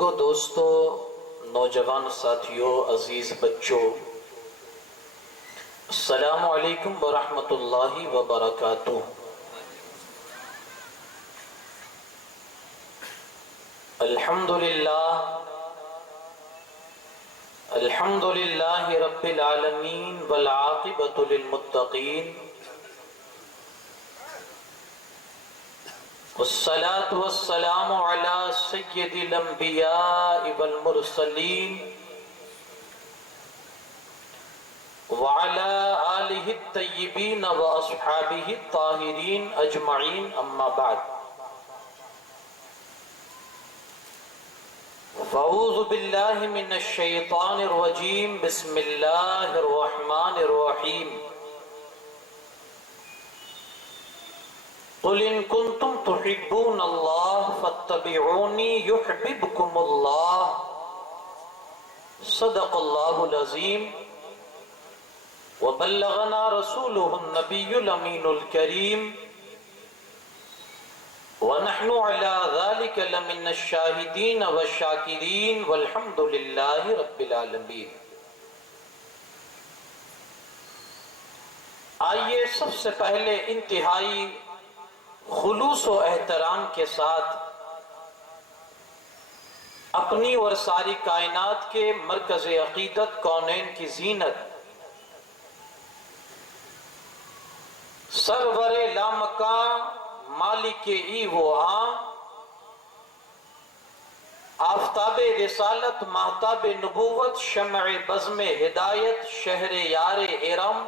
بزرگوں، دوستوں، نوجوان ساتھیوں، عزیز بچوں، السلام علیکم ورحمۃ اللہ وبرکاتہ۔ الحمد للہ رب العالمین والعاقبۃ للمتقین، والصلاة والسلام علی سید الانبیاء والمرسلین وعلى آلہ الطیبین واصحابہ الطاہرین اجمعین، اما بعد۔ فاعوذ باللہ من الشیطان الرجیم، بسم اللہ الرحمن الرحیم۔ قل ان کنتم تحبون اللہ فاتبعونی یحببکم اللہ، صدق اللہ العظیم، وبلغنا رسولہ النبی الامین الکریم، ونحن على ذلك لمن الشاہدین والشاکرین، والحمد للہ رب العالمین۔ آئیے سب سے پہلے انتہائی خلوص و احترام کے ساتھ اپنی اور ساری کائنات کے مرکز عقیدت، کونین کی زینت، سرور لامکاں مالک ای و آں، آفتاب رسالت، مہتاب نبوت، شمع بزم ہدایت، شہر یار ارم،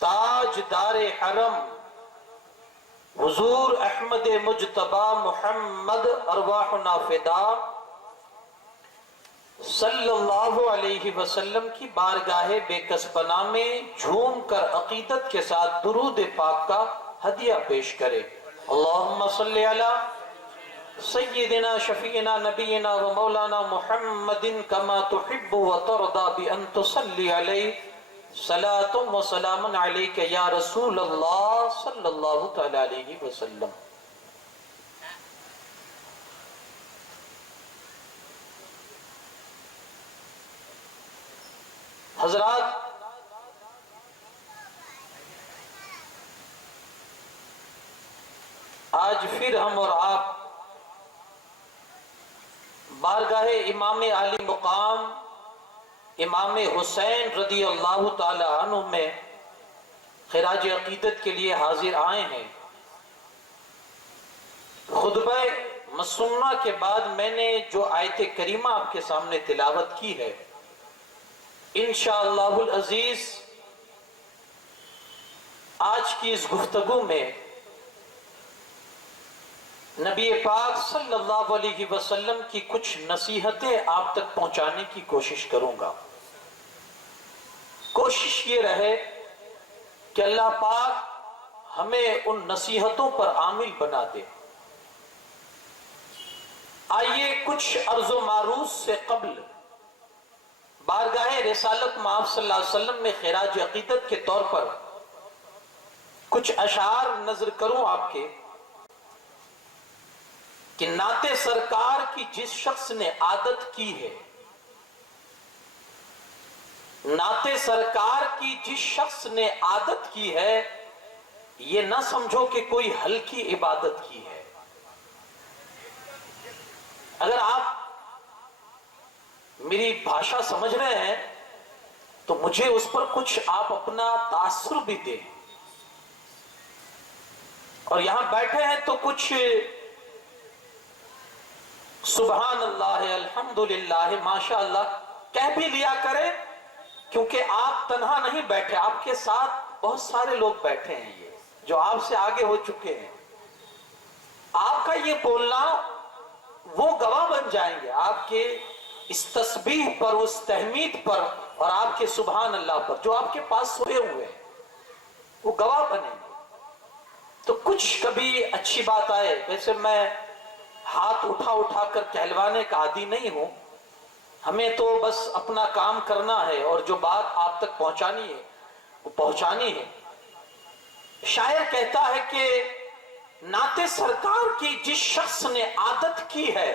تاج دار حرم، حضور احمد مجتبی محمد ارواحنا فدا صلی اللہ علیہ وسلم کی بارگاہ بے کس پناہ میں جھوم کر عقیدت کے ساتھ درود پاک کا ہدیہ پیش کرے۔ اللہم صلی علی سیدنا شفیعنا نبینا و مولانا محمد کما تحب و ترضى بأن تصلی علیہ صلاۃ و سلام علیک یا رسول اللہ صلی اللہ تعالی علیہ وسلم۔ حضرات، آج پھر ہم اور آپ بارگاہ امام عالی مقام امام حسین رضی اللہ تعالی عنہ میں خراج عقیدت کے لیے حاضر آئے ہیں۔ خطبہ مسنونہ کے بعد میں نے جو آیت کریمہ آپ کے سامنے تلاوت کی ہے، انشاءاللہ العزیز آج کی اس گفتگو میں نبی پاک صلی اللہ علیہ وسلم کی کچھ نصیحتیں آپ تک پہنچانے کی کوشش کروں گا۔ کوشش یہ رہے کہ اللہ پاک ہمیں ان نصیحتوں پر عامل بنا دے۔ آئیے کچھ عرض و معروض سے قبل بارگاہ رسالت مآب صلی اللہ علیہ وسلم میں خراج عقیدت کے طور پر کچھ اشعار نظر کروں آپ کے، کہ نعت سرکار کی جس شخص نے عادت کی ہے، نعت سرکار کی جس شخص نے عادت کی ہے، یہ نہ سمجھو کہ کوئی ہلکی عبادت کی ہے۔ اگر آپ میری بھاشا سمجھ رہے ہیں تو مجھے اس پر کچھ آپ اپنا تاثر بھی دیں، اور یہاں بیٹھے ہیں تو کچھ سبحان اللہ، الحمدللہ، ماشاءاللہ کہہ بھی لیا کریں، کیونکہ آپ تنہا نہیں بیٹھے، آپ کے ساتھ بہت سارے لوگ بیٹھے ہیں یہ جو آپ سے آگے ہو چکے ہیں۔ آپ کا یہ بولنا وہ گواہ بن جائیں گے آپ کے اس تسبیح پر، اس تحمید پر، اور آپ کے سبحان اللہ پر، جو آپ کے پاس سوئے ہوئے ہیں وہ گواہ بنیں گے۔ تو کچھ کبھی اچھی بات آئے، ویسے میں ہاتھ اٹھا اٹھا کر کہلوانے کا عادی نہیں ہوں، ہمیں تو بس اپنا کام کرنا ہے اور جو بات آپ تک پہنچانی ہے وہ پہنچانی ہے۔ شاعر کہتا ہے کہ نعت سرکار کی جس شخص نے عادت کی ہے،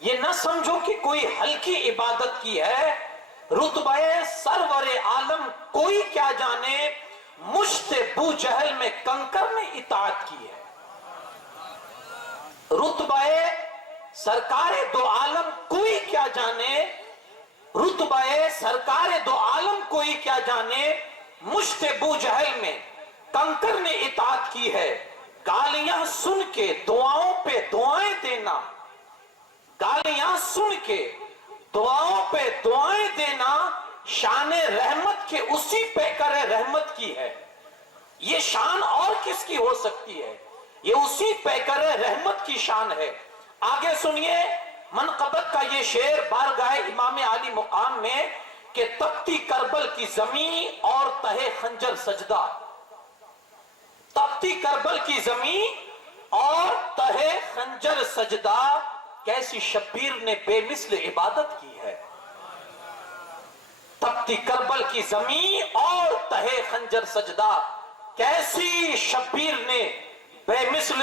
یہ نہ سمجھو کہ کوئی ہلکی عبادت کی ہے. رتبہ سرور عالم کوئی کیا جانے مشت بو جہل میں کنکر نے اطاعت کی ہے. رتبہ سرکار دو عالم کوئی کیا جانے، رتبہ سرکار دو عالم کوئی کیا جانے مشت بو جہل میں کنکر نے اطاعت کی ہے. گالیاں سن کے دعاؤں پہ دعائیں دینا، گالیاں سن کے دعاؤں پہ دعائیں دینا شان رحمت کے اسی پیکر رحمت کی ہے. یہ شان اور کس کی ہو سکتی ہے؟ یہ اسی پیکر رحمت کی شان ہے. آگے سنیے منقبت کا یہ شعر بارگاہ امام عالی مقام میں کہ تپتی کربل کی زمین اور تہے خنجر سجدہ. تپتی کربل کی زمین اور تہے خنجر سجدہ، کیسی شبیر نے بے مثل عبادت کی ہے. تپتی کربل کی زمین اور تہے خنجر سجدہ، کیسی شبیر نے بے مثل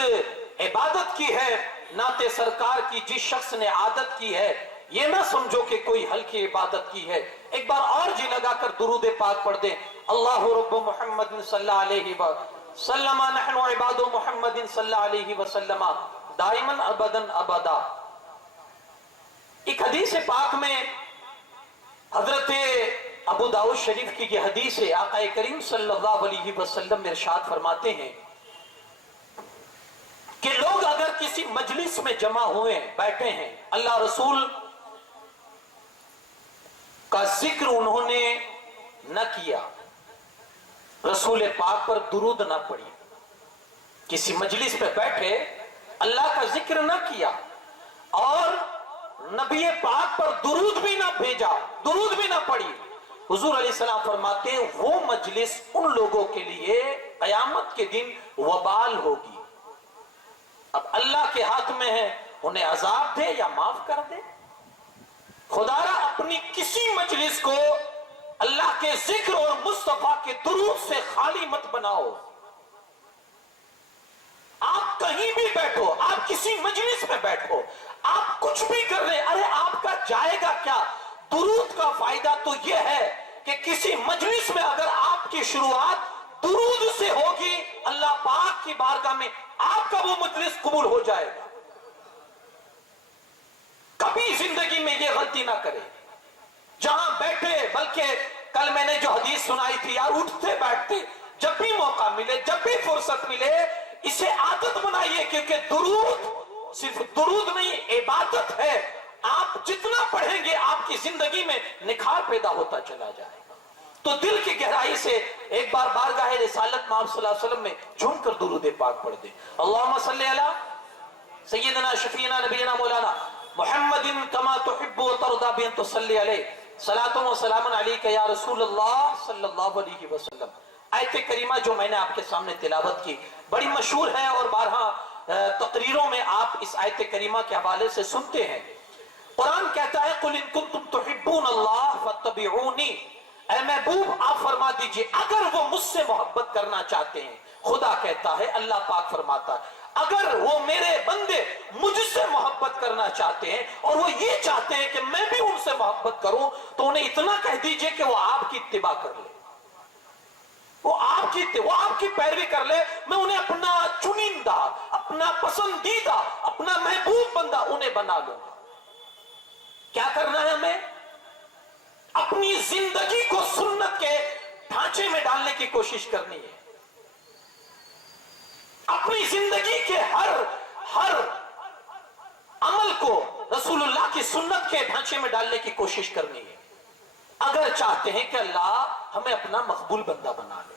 عبادت کی ہے. نعت سرکار کی جس شخص نے عادت کی ہے، یہ نہ سمجھو کہ کوئی ہلکی عبادت کی ہے. ایک بار اور جی لگا کر درود پاک پڑھ دیں. اللہ رب محمد صلی اللہ علیہ وسلم نحن عباد محمد صلی اللہ علیہ وسلم دائما ابدا ابدا. ایک حدیث پاک میں حضرت ابو داؤد شریف کی یہ حدیث ہے، آقا کریم صلی اللہ علیہ وسلم ارشاد فرماتے ہیں کہ لوگ اگر کسی مجلس میں جمع ہوئے بیٹھے ہیں، اللہ رسول کا ذکر انہوں نے نہ کیا، رسول پاک پر درود نہ پڑھی، کسی مجلس میں بیٹھے اللہ کا ذکر نہ کیا اور نبی پاک پر درود بھی نہ بھیجا، درود بھی نہ پڑھی، حضور علیہ السلام فرماتے ہیں وہ مجلس ان لوگوں کے لیے قیامت کے دن وبال ہوگی. اب اللہ کے ہاتھ میں ہے، انہیں عذاب دے یا معاف کر دے. خدا را اپنی کسی مجلس کو اللہ کے ذکر اور مصطفیٰ کے درود سے خالی مت بناؤ. آپ کہیں بھی بیٹھو، آپ کسی مجلس میں بیٹھو، آپ کچھ بھی کر رہے، ارے آپ کا جائے گا کیا؟ درود کا فائدہ تو یہ ہے کہ کسی مجلس میں اگر آپ کی شروعات درود سے ہوگی، اللہ پاک کی بارگاہ میں آپ کا وہ مجلس قبول ہو جائے گا. کبھی زندگی میں یہ غلطی نہ کرے، جہاں بیٹھے، بلکہ کل میں نے جو حدیث سنائی تھی یار، اٹھتے بیٹھتے جب بھی موقع ملے، جب بھی فرصت ملے، اسے عادت بنائیے، کیونکہ درود صرف درود نہیں عبادت ہے. آپ جتنا پڑھیں گے آپ کی زندگی میں نکھار پیدا ہوتا چلا جائے گا. تو دل کی گہرائی سے ایک بار بارگاہ رسالت میں آپ صلی اللہ علیہ وسلم میں جھوم کر درود پاک پڑھ دیں. اللہم صلی علی سیدنا شفیعنا نبینا مولانا محمد کما تحب و ترضى بان تصلی علیہ صلاۃ و سلام علیک یا رسول اللہ صلی اللہ علیہ وسلم. آیت کریمہ جو میں نے آپ کے سامنے تلاوت کی بڑی مشہور ہے اور بارہا تقریروں میں آپ اس آیت کریمہ کے حوالے سے سنتے ہیں. قرآن کہتا ہے قل ان کنتم تحبون اللہ فاتبعونی، اے محبوب آپ فرما دیجئے اگر وہ مجھ سے محبت کرنا چاہتے ہیں. خدا کہتا ہے، اللہ پاک فرماتا ہے اگر وہ میرے بندے مجھ سے محبت کرنا چاہتے ہیں اور وہ یہ چاہتے ہیں کہ میں بھی ان سے محبت کروں، تو انہیں اتنا کہہ دیجئے کہ وہ آپ کی اتباع کر لے، وہ آپ کی پیروی کر لے. میں انہیں اپنا چنندہ، اپنا پسندیدہ، اپنا محبوب بندہ انہیں بنا لوں گا. کیا کرنا ہے ہمیں؟ اپنی زندگی کو سنت کے ڈھانچے میں ڈالنے کی کوشش کرنی ہے. اپنی زندگی کے ہر عمل کو رسول اللہ کی سنت کے ڈھانچے میں ڈالنے کی کوشش کرنی ہے، اگر چاہتے ہیں کہ اللہ ہمیں اپنا مقبول بندہ بنا لے.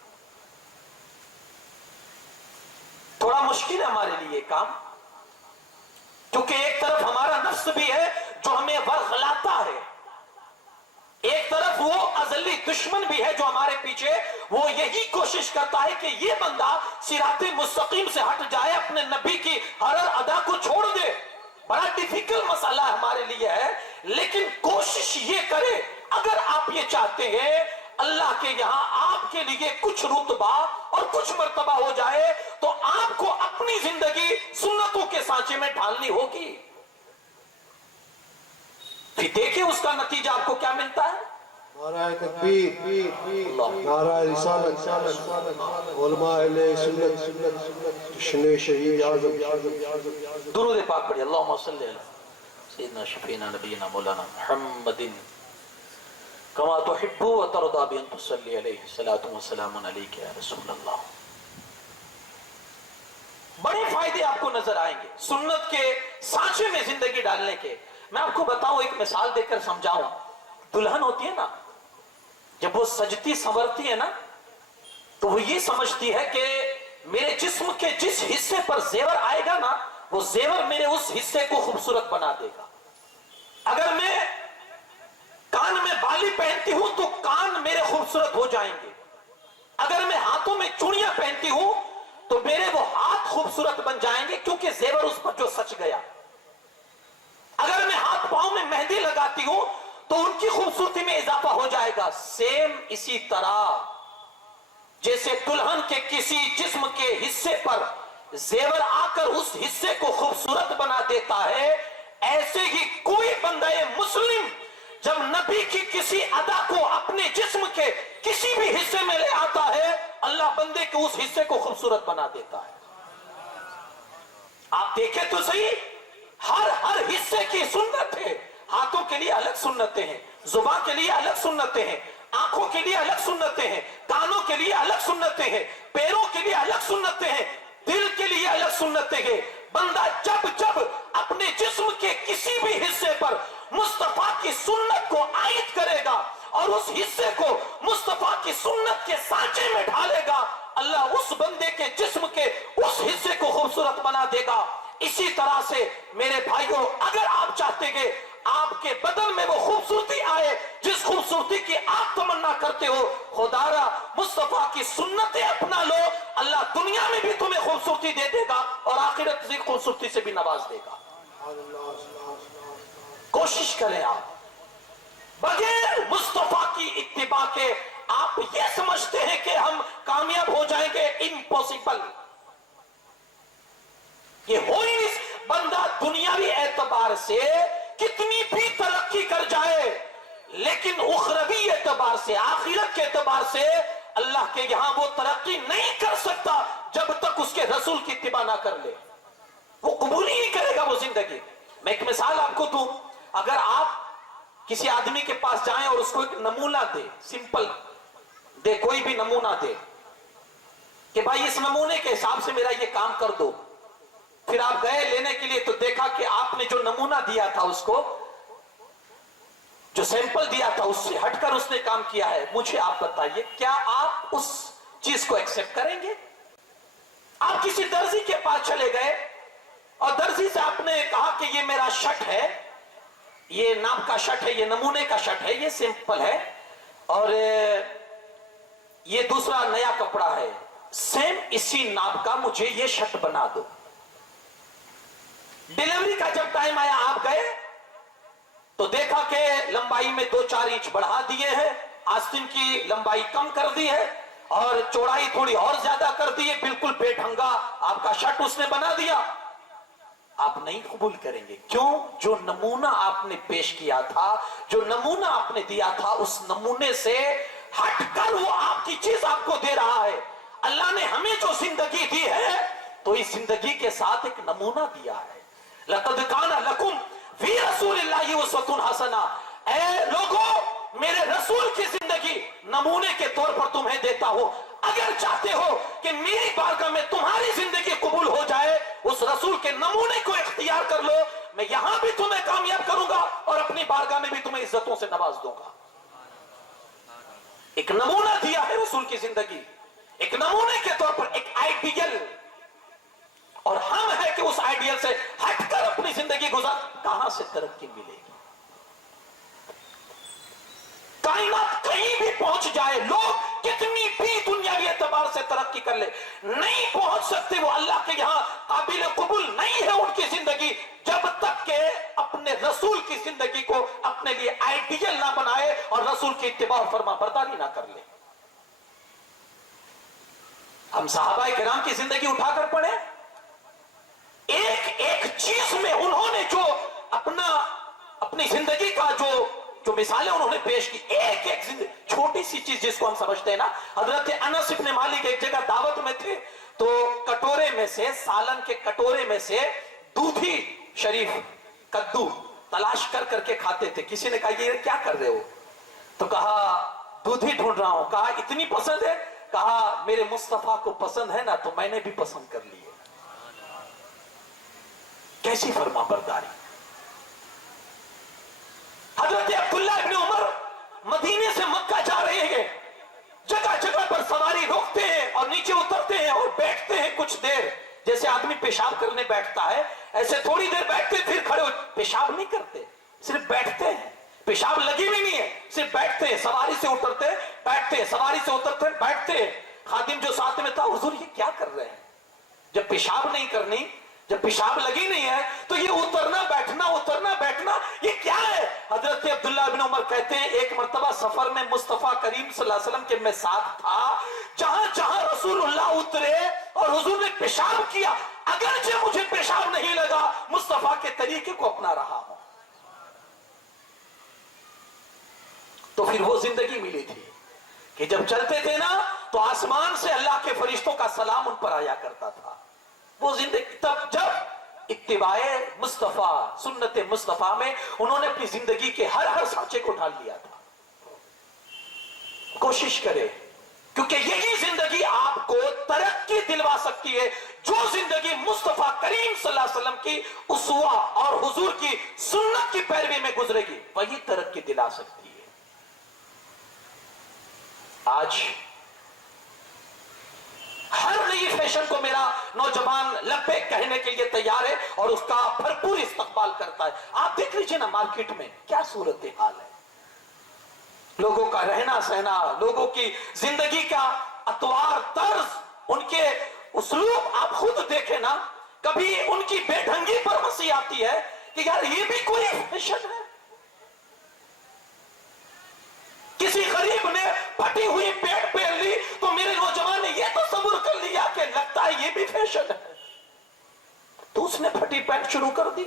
تھوڑا مشکل ہے ہمارے لیے کام، کیونکہ ایک طرف ہمارا نفس بھی ہے جو ہمیں ورغلاتا ہے، ایک طرف وہ ازلی دشمن بھی ہے جو ہمارے پیچھے وہ یہی کوشش کرتا ہے کہ یہ بندہ صراط مستقیم سے ہٹ جائے، اپنے نبی کی ہر ادا کو چھوڑ دے. بڑا ڈیفیکلٹ مسئلہ ہمارے لیے ہے، لیکن کوشش یہ کرے. اگر آپ یہ چاہتے ہیں اللہ کے یہاں آپ کے لیے کچھ رتبہ اور کچھ مرتبہ ہو جائے، تو آپ کو اپنی زندگی سنتوں کے سانچے میں ڈھالنی ہوگی. फिर देखिए उसका नतीजा आपको क्या मिलता है। नाराए तकबीर, नाराए रिसालत, उलमा अहले सुन्नत, जश्न शहीद आज़म। दुरूद पाक पढ़िए, अल्लाहुम्मा सल्ली अला सय्यिदना शफीना नबीना मौलाना मुहम्मदिन कमा तुहिब्बु व तरदा बि अन तुसल्ली अलैहि सलातु व सलामुन अलैका या रसूल अल्लाह। बड़े फायदे आपको नजर आएंगे सुन्नत के सांचे में जिंदगी डालने के। मैं आपको बताऊं, एक मिसाल देकर समझाऊं। दुल्हन होती है ना, जब वो सजती संवरती है ना, तो वो ये समझती है कि मेरे जिस्म के जिस हिस्से पर जेवर आएगा ना, वो जेवर मेरे उस हिस्से को खूबसूरत बना देगा। अगर मैं कान में बाली पहनती हूं तो कान मेरे खूबसूरत हो जाएंगे। अगर मैं हाथों में चूड़ियां पहनती हूं तो मेरे वो हाथ खूबसूरत बन जाएंगे, क्योंकि जेवर उस पर जो सच गया। अगर मैं हाथ पांव में मेहंदी लगाती हूं तो उनकी खूबसूरती में इजाफा हो जाएगा। सेम इसी तरह जैसे दुल्हन के किसी जिस्म के हिस्से पर जेवर आकर उस हिस्से को खूबसूरत बना देता है, ऐसे ही कोई बंदा मुस्लिम जब नबी की किसी अदा को अपने जिस्म के किसी भी हिस्से में ले आता है, अल्लाह बंदे के उस हिस्से को खूबसूरत बना देता है। आप देखें तो सही, हर हिस्से की सुन्नत है। हाथों के लिए अलग सुन्नतें हैं, जुबान के लिए अलग सुन्नतें हैं, आंखों के लिए अलग सुन्नतें हैं, कानों के लिए अलग सुन्नतें हैं, पैरों के लिए अलग सुन्नतें हैं, दिल के लिए अलग सुन्नतें हैं। बंदा जब जब अपने जिस्म के किसी भी हिस्से पर मुस्तफा की सुन्नत को आयद करेगा और उस हिस्से को मुस्तफा की सुन्नत के सांचे में ढालेगा, अल्लाह उस बंदे के जिस्म के उस हिस्से को खूबसूरत बना देगा। इसी तरह से मेरे भाइयों, अगर आप चाहते हैं आपके बदन में वो खूबसूरती आए जिस खूबसूरती की आप तमन्ना करते हो, खुदारा मुस्तफा की सुन्नतें अपना लो, अल्लाह दुनिया में भी तुम्हें खूबसूरती दे देगा और आखिरत की खूबसूरती से भी नवाज देगा। कोशिश करें आप। बगैर मुस्तफा की इत्तिबा के आप ये समझते हैं कि हम कामयाब हो जाएंगे, इम्पॉसिबल। ये हो ही नहीं। बंदा दुनियावी एतबार से कितनी भी तरक्की कर जाए, लेकिन उखरवी एतबार से, आखिरत के एतबार से अल्लाह के यहां वो तरक्की नहीं कर सकता जब तक उसके रसूल की इत्तिबा ना कर ले। वो कबूल ही नहीं करेगा वो जिंदगी। मैं एक मिसाल आपको दूं, अगर आप किसी आदमी के पास जाएं और उसको एक नमूना दे, सिंपल दे, कोई भी नमूना दे कि भाई इस नमूने के हिसाब से मेरा ये काम कर दो, फिर आप गए लेने के लिए तो देखा कि आपने जो नमूना दिया था, उसको जो सैंपल दिया था उससे हटकर उसने काम किया है, मुझे आप बताइए क्या आप उस चीज को एक्सेप्ट करेंगे? आप किसी दर्जी के पास चले गए और दर्जी से आपने कहा कि ये मेरा शर्ट है, ये नाप का शर्ट है, ये नमूने का शर्ट है, ये सिंपल है, और ये दूसरा नया कपड़ा है, सेम इसी नाप का मुझे ये शर्ट बना दो। डिलीवरी का जब टाइम आया, आप गए तो देखा कि लंबाई में 2-4 इंच बढ़ा दिए हैं, आस्तीन की लंबाई कम कर दी है और चौड़ाई थोड़ी और ज्यादा कर दी है, बिल्कुल बेढंगा आपका शर्ट उसने बना दिया। आप नहीं कबूल करेंगे। क्यों? जो नमूना आपने पेश किया था, जो नमूना आपने दिया था, उस नमूने से हटकर वो आपकी चीज आपको दे रहा है। अल्लाह ने हमें जो जिंदगी दी है तो इस जिंदगी के साथ एक नमूना दिया है। लक़द काना लकुम फी रसूलिल्लाहि उस्वतुन हसना। ऐ लोगों, मेरे रसूल की जिंदगी नमूने के तौर पर तुम्हें देता हूं। अगर चाहते हो कि मेरी बारगाह में तुम्हारी जिंदगी कबूल हो जाए, उस रसूल के नमूने को इख्तियार कर लो। मैं यहां भी तुम्हें कामयाब करूंगा और अपनी बारगाह में भी तुम्हें इज्जतों से नवाज दूंगा। एक नमूना दिया है रसूल की जिंदगी, एक नमूने के तौर पर, एक आइडियल, और हम है कि उस आइडियल से हटकर अपनी जिंदगी गुजार। कहां से तरक्की मिलेगी? कायनात कहीं भी पहुंच जाए, लोग कितनी भी दुनियावी एतबार से तरक्की कर ले, नहीं पहुंच सकते। वो अल्लाह के यहां काबिल कबूल नहीं है उनकी जिंदगी, जब तक के अपने रसूल की जिंदगी को अपने लिए आइडियल ना बनाए और रसूल की इत्तिबा और फरमा बरदारी ना कर ले। हम सहाबाए किराम की जिंदगी उठाकर पढ़े, एक एक चीज में उन्होंने जो अपनी जिंदगी का जो मिसालें उन्होंने पेश की, एक एक छोटी सी चीज जिसको हम समझते हैं ना। हजरत अनस इब्न मालिक एक जगह दावत में थे, तो कटोरे में से, सालन के कटोरे में से दूधी शरीफ कद्दू तलाश कर करके खाते थे। किसी ने कहा ये क्या कर रहे हो? तो कहा दूधी ढूंढ रहा हूं। कहा इतनी पसंद है? कहा मेरे मुस्तफा को पसंद है ना, तो मैंने भी पसंद कर ली है। कैसी फरमा बरदारी। हजरत अब्दुल्ला इब्न उमर मदीने से मक्का जा रहे हैं, जगह जगह पर सवारी रोकते हैं और नीचे उतरते हैं और बैठते हैं कुछ देर। जैसे आदमी पेशाब करने बैठता है, ऐसे थोड़ी देर बैठते फिर खड़े हो। पेशाब नहीं करते, सिर्फ बैठते हैं। पेशाब लगी भी नहीं है, सिर्फ बैठते हैं। सवारी से उतरते बैठते, सवारी से उतरते बैठते। खादिम जो साथ में था, हुजूर ये क्या कर रहे हैं? जब पेशाब नहीं करनी, जब पेशाब लगी नहीं है, तो ये उतरना बैठना ये क्या है? हजरत अब्दुल्ला इब्न उमर कहते हैं एक मर्तबा सफर में मुस्तफा करीम सल्लल्लाहु अलैहि वसल्लम के मैं साथ था, जहां जहां रसूलुल्लाह उतरे और हुजूर ने पेशाब किया, अगरचे मुझे पेशाब नहीं लगा, मुस्तफा के तरीके को अपना रहा हूं। तो फिर वो जिंदगी मिली थी कि जब चलते थे ना, तो आसमान से अल्लाह के फरिश्तों का सलाम उन पर आया करता था। वो जिंदगी तब जब इत्तिबाए मुस्तफा, सुन्नते मुस्तफा में उन्होंने अपनी जिंदगी के हर सांचे को ढाल लिया था। कोशिश करें, क्योंकि यही जिंदगी आपको तरक्की दिलवा सकती है। जो जिंदगी मुस्तफा करीम सल्लल्लाहु अलैहि वसल्लम की उसवा और हुजूर की सुन्नत की पैरवी में गुजरेगी, वही तरक्की दिला सकती है। आज हर नई फैशन को मेरा नौजवान लब्बैक कहने के लिए तैयार है और उसका भरपूर इस्तकबाल करता है। आप देख लीजिए ना मार्केट में क्या सूरत हाल है, लोगों का रहना सहना, लोगों की जिंदगी का अतवार, तर्ज, उनके उसलूब आप खुद देखें ना। कभी उनकी बेढंगी पर हंसी आती है कि यार ये भी कोई फैशन है। किसी गरीब ने फटी हुई पेट पहन ली, तो मेरे नौजवान ने यह तो सब्र कर लिया कि लगता है ये भी फैशन है, तो उसने फटी पैंट शुरू कर दी।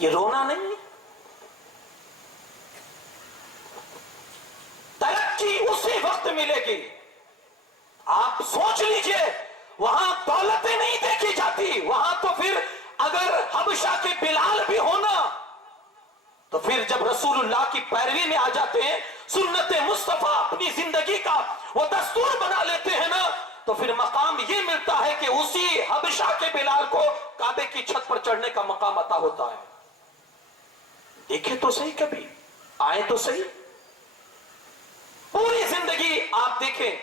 ये रोना नहीं, तरक्की उसी वक्त मिलेगी। आप सोच लीजिए, वहां दौलतें नहीं देखी जाती, वहां तो फिर अगर हबशा के बिलाल भी होना, तो फिर जब रसूलुल्लाह की पैरवी में आ जाते हैं, सुन्नते मुस्तफा अपनी जिंदगी का वो दस्तूर बना लेते हैं ना, तो फिर मकाम ये मिलता है कि उसी हबशा के बिलाल को काबे की छत पर चढ़ने का मकाम अता होता है। देखे तो सही, कभी आए तो सही। पूरी जिंदगी आप देखें,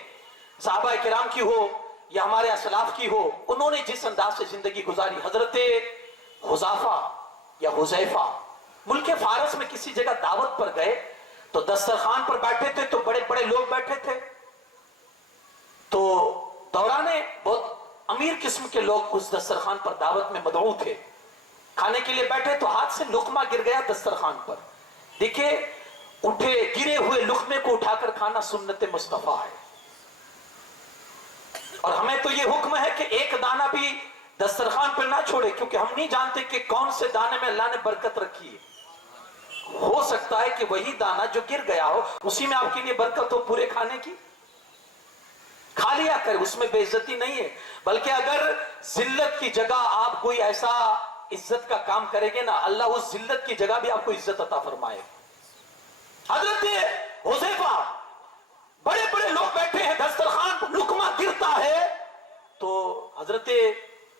सहाबा किराम की हो या हमारे असलाफ की हो, उन्होंने जिस अंदाज से जिंदगी गुजारी। हजरते हुज़ाफा या हुज़ैफा मुल्के फारस में किसी जगह दावत पर गए, तो दस्तरखान पर बैठे थे, तो बड़े बड़े लोग बैठे थे, तो दौराने बहुत अमीर किस्म के लोग उस दस्तरखान पर दावत में मदऊ थे, खाने के लिए बैठे, तो हाथ से लुकमा गिर गया दस्तरखान पर। देखे, उठे गिरे हुए लुकमे को उठाकर खाना सुन्नत मुस्तफा है। और हमें तो ये हुक्म है कि एक दाना भी दस्तरखान पर ना छोड़े, क्योंकि हम नहीं जानते कि कौन से दाने में अल्लाह ने बरकत रखी है। हो सकता है कि वही दाना जो गिर गया हो, उसी में आपके लिए बरकत हो पूरे खाने की। खा लिया कर, उसमें बेइज्जती नहीं है। बल्कि अगर जिल्लत की जगह आप कोई ऐसा इज्जत का काम करेंगे ना, अल्लाह उस जिल्लत की जगह भी आपको इज्जत अता फरमाए। हजरत हुज़ैफा, बड़े बड़े लोग बैठे हैं, दस्तरखान लुकमा गिरता है, तो हजरत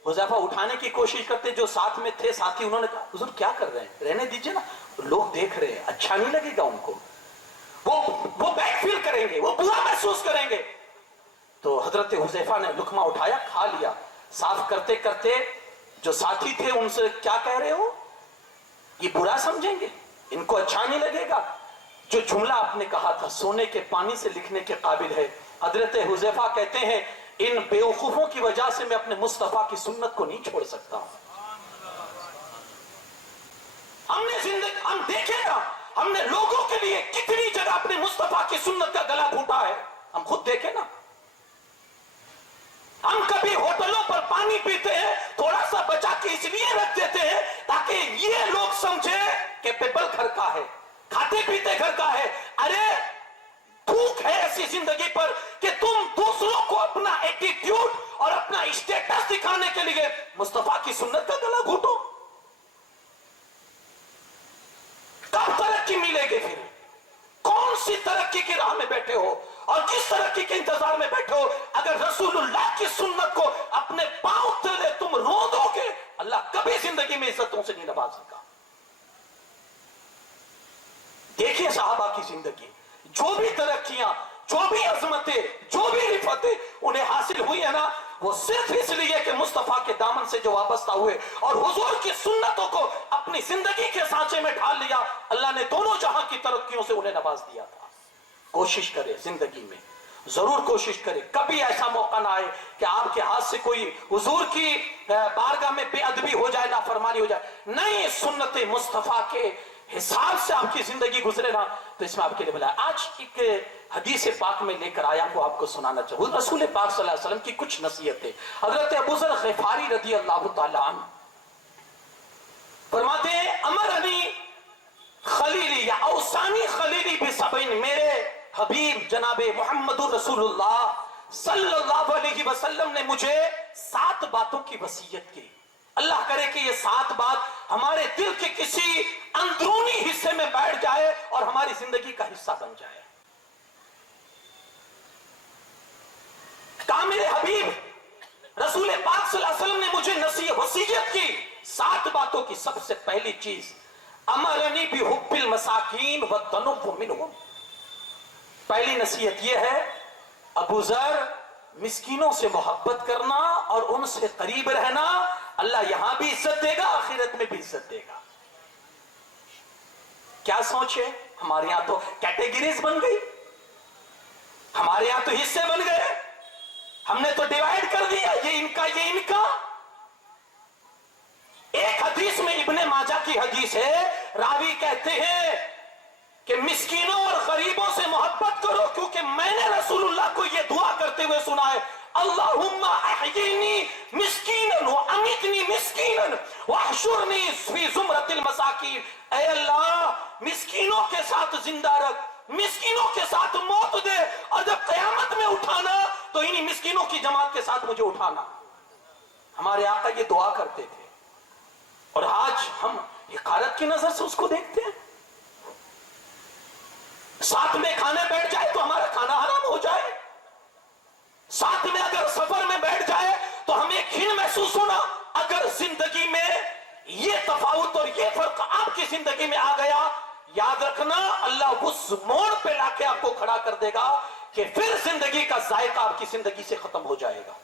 हुज़ैफा उठाने की कोशिश करते, जो साथ में थे साथी, उन्होंने कहा हुजूर क्या कर रहे हैं, रहने दीजिए ना, लोग देख रहे हैं, अच्छा नहीं लगेगा उनको, वो बैड फील करेंगे, वो बुरा महसूस करेंगे। तो हजरत हुज़ैफा ने लुकमा उठाया, खा लिया। साफ करते करते जो साथी थे उनसे, क्या कह रहे हो, ये बुरा समझेंगे, इनको अच्छा नहीं लगेगा। जो जुमला आपने कहा था सोने के पानी से लिखने के काबिल है। हजरत हुज़ैफा कहते हैं, इन बेवकूफों की वजह से मैं अपने मुस्तफा की सुन्नत को नहीं छोड़ सकता हूं। हम देखे ना, हमने लोगों के लिए कितनी जगह अपने मुस्तफा की सुन्नत का गला घूटा है, हम खुद देखे ना। हम कभी होटलों पर पानी पीते हैं, थोड़ा सा बचा के इसलिए रख देते हैं ताकि ये लोग समझे कैपेबल घर का है, खाते पीते घर का है। अरे भूख है ऐसी जिंदगी पर कि तुम दूसरों को अपना एटीट्यूड और अपना स्टेटस दिखाने के लिए मुस्तफा की सुन्नत का गला घोटो। कब तरक्की मिलेगी फिर? कौन सी तरक्की की राह में बैठे हो और किस तरक्की के इंतजार में बैठे हो? अगर रसूलुल्लाह की सुन्नत को अपने पांव तले तुम रो दोगे, अल्लाह कभी जिंदगी में इज्जतों से नहीं नवाजेगा। देखिए साहबा की जिंदगी, जो भी तरक्कियां, जो भी अजमतें, जो भी रिफतें उन्हें हासिल हुई है ना, वो सिर्फ इसलिए कि मुस्तफा के दामन से जो वाबस्ता हुए और हुजूर की सुन्नतों को अपनी जिंदगी के सांचे में ढाल लिया। अल्लाह ने दोनों जहां की तरक्कियों से उन्हें नवाज दिया था। कोशिश करें जिंदगी में, जरूर कोशिश करें, कभी ऐसा मौका ना आए कि आपके हाथ से कोई हुजूर की बारगाह में बेअदबी हो जाए, नाफरमानी हो जाए। नहीं, सुन्नत मुस्तफा के हिसाब से आपकी जिंदगी गुजरे ना, तो इसमें आपके लिए भला। आज एक हदीस पाक में लेकर आया हूं, आपको सुनाना चाहूँ रसूल पाक सल्लल्लाहु अलैहि वसल्लम की कुछ नसीहतें। हजरत अबू ज़र ग़िफ़ारी रज़ी अल्लाह तआला अन्हु फरमाते हैं, अमरनी खलीली या औसानी खलीली बिसबईन, मेरे हबीब जनाबे मुहम्मदुर रसूलुल्लाह सल्लल्लाहु अलैहि वसल्लम ने मुझे 7 बातों की वसीयत की। अल्लाह करे कि ये 7 बात हमारे दिल के किसी अंदरूनी हिस्से में बैठ जाए और हमारी जिंदगी का हिस्सा बन जाए। कहा मेरे हबीब रसूल पाक सल्लल्लाहु अलैहि वसल्लम ने मुझे नसीहत वसीयत की 7 बातों की। सबसे पहली चीज, अमरनी बिहुब्बिल मसाकीन व तनुफ़्फ़ु मिनहुम। पहली नसीहत यह है, अबू ज़र मिस्कीनों से मोहब्बत करना और उनसे करीब रहना, अल्लाह यहां भी इज्जत देगा, आखिरत में भी इज्जत देगा। क्या सोचे, हमारे यहां तो कैटेगरीज बन गई, हमारे यहां तो हिस्से बन गए, हमने तो डिवाइड कर दिया, ये इनका ये इनका। एक हदीस में इब्ने माजा की हदीस है, रावी कहते हैं कि मिस्कीनों और गरीबों से मोहब्बत करो, क्योंकि मैंने रसूलुल्लाह को यह दुआ करते हुए सुना है, अल्लाहुम्मा अहयिनी मिस्कीनन व अमितनी मिस्कीनन व अहशुरनी फी ज़ुमरतिल मसाकीन। ऐ अल्लाह, मिस्कीनों के साथ जिंदा रख, मिस्कीनों के साथ मौत दे, और जब कयामत में उठाना तो इन्हीं मिस्कीनों की जमात के साथ मुझे उठाना। हमारे आका ये दुआ करते थे, और आज हम हिकारत की नजर से उसको देखते हैं। साथ में खाने बैठ जाए तो हमारा खाना हराम हो जाए, साथ में अगर सफर में बैठ जाए तो हमें घिन महसूस होना। अगर जिंदगी में ये तफावत और ये फर्क आपकी जिंदगी में आ गया, याद रखना अल्लाह उस मोड़ पे लाके आपको खड़ा कर देगा कि फिर जिंदगी का जायका आपकी जिंदगी से खत्म हो जाएगा।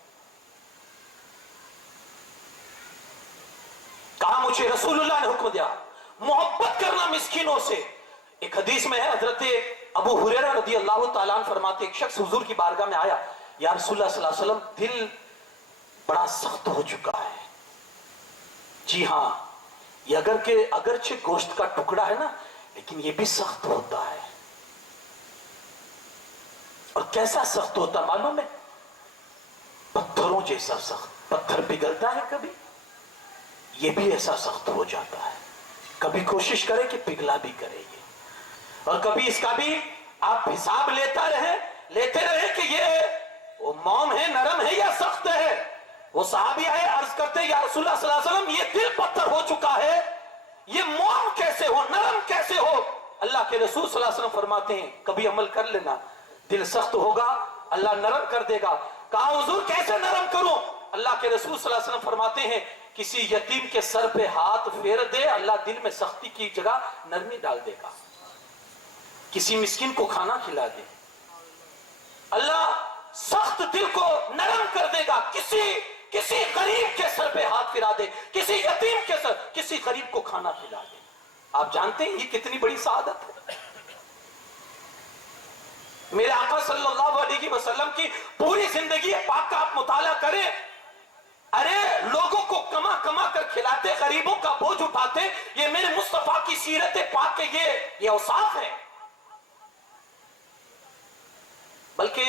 कहा मुझे रसूलुल्लाह ने हुक्म दिया मोहब्बत करना मिस्कीनों से। एक हदीस में है, हजरत अबू हुरैरा रज़ी अल्लाह तआला अन्हु फरमाते, एक शख्स हुजूर की बारगाह में आया, या रसूलुल्लाह सल्लल्लाहु अलैहि वसल्लम, दिल बड़ा सख्त हो चुका है। जी हाँ, ये अगरचे गोश्त का टुकड़ा है ना, लेकिन ये भी सख्त होता है। और कैसा सख्त होता मालूम है? पत्थरों जैसा सख्त। पत्थर पिघलता है कभी, ये भी ऐसा सख्त हो जाता है। कभी कोशिश करे कि पिघला भी करेगी, और कभी इसका भी आप हिसाब लेते रहे कि ये वो मौम है, नरम है या सख्त है। वो सहाबी आए, अर्ज करते या रसूलुल्लाह सल्लल्लाहु अलैहि वसल्लम, ये दिल पत्थर हो चुका है, ये मौम कैसे हो, नरम कैसे हो? अल्लाह के रसूल सल्लल्लाहु अलैहि वसल्लम फरमाते हैं, कभी अमल कर लेना, दिल सख्त होगा, अल्लाह नरम कर देगा। कहा हुजूर कैसे नरम करूं? अल्लाह के रसूल सल्लल्लाहु अलैहि वसल्लम फरमाते हैं, किसी यतीम के सर पे हाथ फेर दे, अल्लाह दिल में सख्ती की जगह नरमी डाल देगा। किसी मिस्किन को खाना खिला दे, अल्लाह सख्त दिल को नरम कर देगा। किसी गरीब के सर पे हाथ फिरा दे, किसी यतीम के सर, किसी गरीब को खाना खिला दे। आप जानते हैं ये कितनी बड़ी सआदत है। मेरे आका सल्लल्लाहु अलैहि वसल्लम की पूरी जिंदगी पाक का आप मुताला करें। अरे लोगों को कमा कमा कर खिलाते, गरीबों का बोझ उठाते, ये मेरे मुस्तफा की सीरत पाक के ये औसाफ है। बल्कि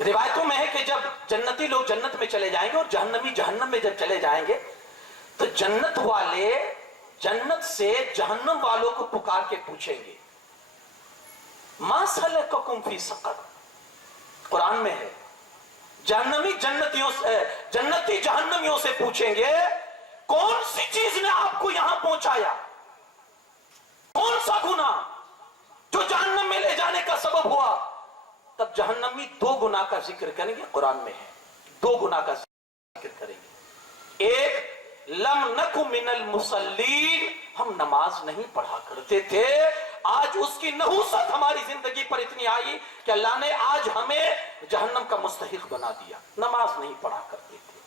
रिवायतों में है कि जब जन्नती लोग जन्नत में चले जाएंगे और जहन्नमी जहन्नम में जब चले जाएंगे, تو جنت والے جنت سے جہنم والوں کو پکار کے پوچھیں گے ما سلککم فی سقر. قرآن میں ہے. جہنمی جنتی جہنمیوں سے پوچھیں گے کون سی چیز نے آپ کو یہاں پہنچایا, کون سا گناہ جو جہنم میں لے جانے کا سبب ہوا. تب جہنمی دو گناہ کا ذکر کریں گے. قرآن میں ہے دو گناہ کا ذکر کریں گے. ایک لم نکو من المصلین, ہم نماز نہیں پڑھا کرتے تھے. آج اس کی نحوست ہماری زندگی پر اتنی آئی کہ اللہ نے آج ہمیں جہنم کا مستحق بنا دیا. نماز نہیں پڑھا کرتے تھے.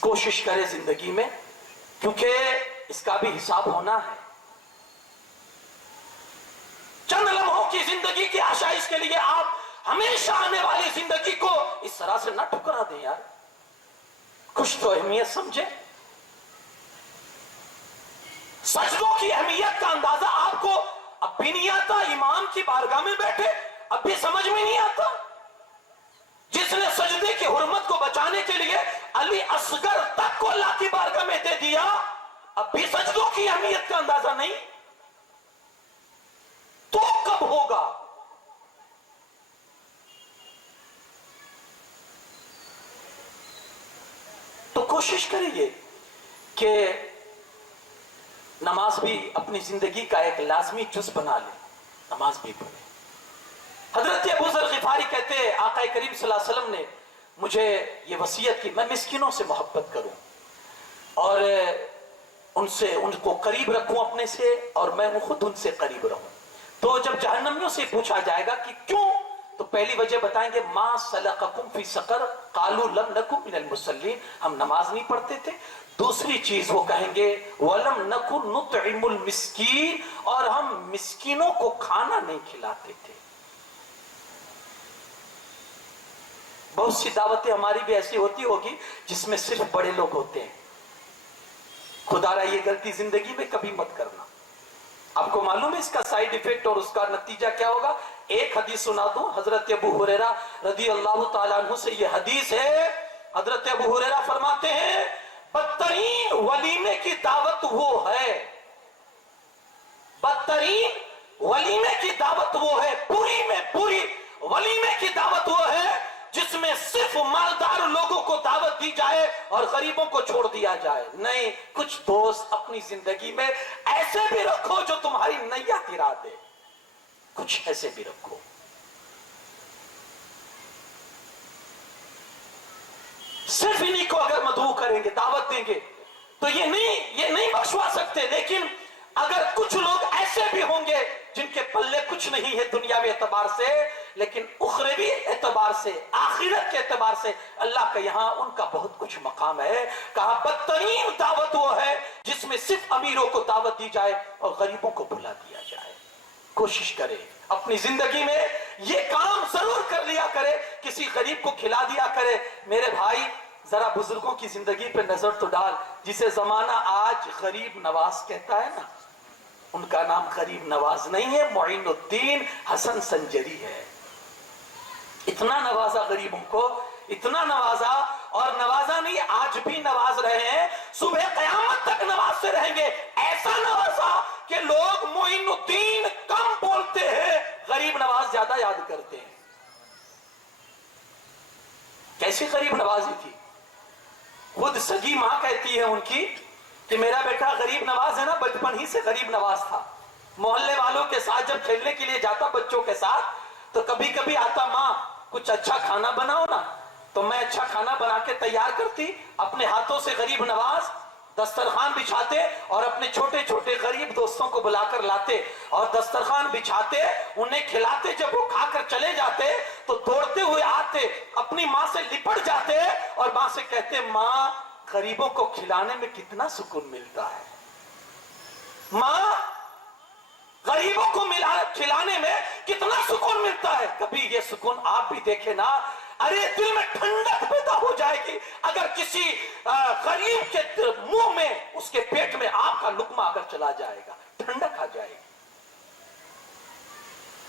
کوشش کرے زندگی میں, کیونکہ اس کا بھی حساب ہونا ہے. چند لمحوں کی زندگی کی آشائش کے لیے آپ ہمیشہ آنے والی زندگی کو اس طرح سے نہ ٹھکرا دیں یار. کچھ تو اہمیت سمجھیں. سجدوں کی اہمیت کا اندازہ آپ کو اب بھی نہیں آتا. امام کی بارگاہ میں بیٹھے اب بھی سمجھ میں نہیں آتا. جس نے سجدے کی حرمت کو بچانے کے لیے علی اصغر تک کو اللہ کی بارگاہ میں دے دیا, اب بھی سجدوں کی اہمیت کا اندازہ نہیں. تو کب ہوگا؟ تو کوشش کریے کہ نماز بھی اپنی زندگی کا ایک لازمی جز بنا لے. نماز بھی پڑھے. حضرت ابو ذر غفاری کہتے ہیں آقا کریم صلی اللہ علیہ وسلم نے مجھے یہ وصیت کی میں مسکینوں سے محبت کروں اور ان کو قریب رکھوں اپنے سے, اور میں خود ان سے قریب رہوں. تو جب جہنمیوں سے پوچھا جائے گا کہ کیوں, تو پہلی وجہ بتائیں گے ما سلککم فی سقر قالوا لم نکن من المصلین, ہم نماز نہیں پڑھتے تھے. دوسری چیز وہ کہیں گے وَلَمْ نَكُنْ نُطْعِمُ الْمِسْكِينَ, اور ہم مسکینوں کو کھانا نہیں کھلاتے تھے. بہت سی دعوتیں ہماری بھی ایسی ہوتی ہوگی جس میں صرف بڑے لوگ ہوتے ہیں. خدا را یہ غلطی زندگی میں کبھی مت کرنا. آپ کو معلوم ہے اس کا سائیڈ ایفیکٹ اور اس کا نتیجہ کیا ہوگا. ایک حدیث سنا دوں. حضرت ابو ہریرہ رضی اللہ تعالیٰ عنہ سے یہ حدیث ہے. حضرت ابو ہریرہ فرماتے ہیں بدترین ولیمے کی دعوت وہ ہے, بدترین ولیمے کی دعوت وہ ہے, پوری میں پوری ولیمے کی دعوت وہ ہے جس میں صرف مالدار لوگوں کو دعوت دی جائے اور غریبوں کو چھوڑ دیا جائے. نہیں, کچھ دوست اپنی زندگی میں ایسے بھی رکھو جو تمہاری نیا گرا دے. کچھ ایسے بھی رکھو. صرف انہی کو اگر مدعو کریں گے, دعوت دیں گے, تو یہ نہیں بخشوا سکتے. لیکن اگر کچھ لوگ ایسے بھی ہوں گے جن کے پلے کچھ نہیں ہے دنیاوی اعتبار سے, لیکن اخروی اعتبار سے, آخرت کے اعتبار سے اللہ کا یہاں ان کا بہت کچھ مقام ہے. کہا بدترین دعوت وہ ہے جس میں صرف امیروں کو دعوت دی جائے اور غریبوں کو بھلا دیا جائے. کوشش کرے اپنی زندگی میں یہ کام ضرور کر لیا کرے, کسی غریب کو کھلا دیا کرے. میرے بھائی ذرا بزرگوں کی زندگی پہ نظر تو ڈال. جسے زمانہ آج غریب نواز کہتا ہے نا, ان کا نام غریب نواز نہیں ہے, معین الدین حسن سنجری ہے. اتنا نوازا غریبوں کو, اتنا نوازا, اور نوازا نہیں آج بھی نواز رہے ہیں, صبح قیامت تک نوازتے رہیں گے. ایسا نوازا کہ لوگ معین الدین کم بولتے ہیں, غریب نواز زیادہ یاد کرتے ہیں. کیسی غریب نوازی تھی. خود سگی ماں کہتی ہے ان کی کہ میرا بیٹا غریب نواز ہے نا, بچپن ہی سے غریب نواز تھا. محلے والوں کے ساتھ جب کھیلنے کے لیے جاتا بچوں کے ساتھ, تو کبھی کبھی آتا ماں کچھ اچھا کھانا بناؤ نا, تو میں اچھا کھانا بنا کے تیار کرتی. اپنے ہاتھوں سے غریب نواز دسترخوان بچھاتے اور اپنے چھوٹے چھوٹے غریب دوستوں کو بلا کر لاتے اور دسترخوان بچھاتے, انہیں کھلاتے. جب وہ کھا کر چلے جاتے تو دوڑتے ہوئے آتے, اپنی ماں سے لپٹ جاتے اور ماں سے کہتے ماں غریبوں کو کھلانے میں کتنا سکون ملتا ہے. ماں غریبوں کو کھلانے میں کتنا سکون ملتا ہے. کبھی یہ سکون آپ بھی دیکھیں نا, ارے دل میں ٹھنڈک پیدا ہو جائے گی اگر کسی غریب کے منہ میں, اس کے پیٹ میں آپ کا لقمہ اگر چلا جائے گا, ٹھنڈک آ جائے گی.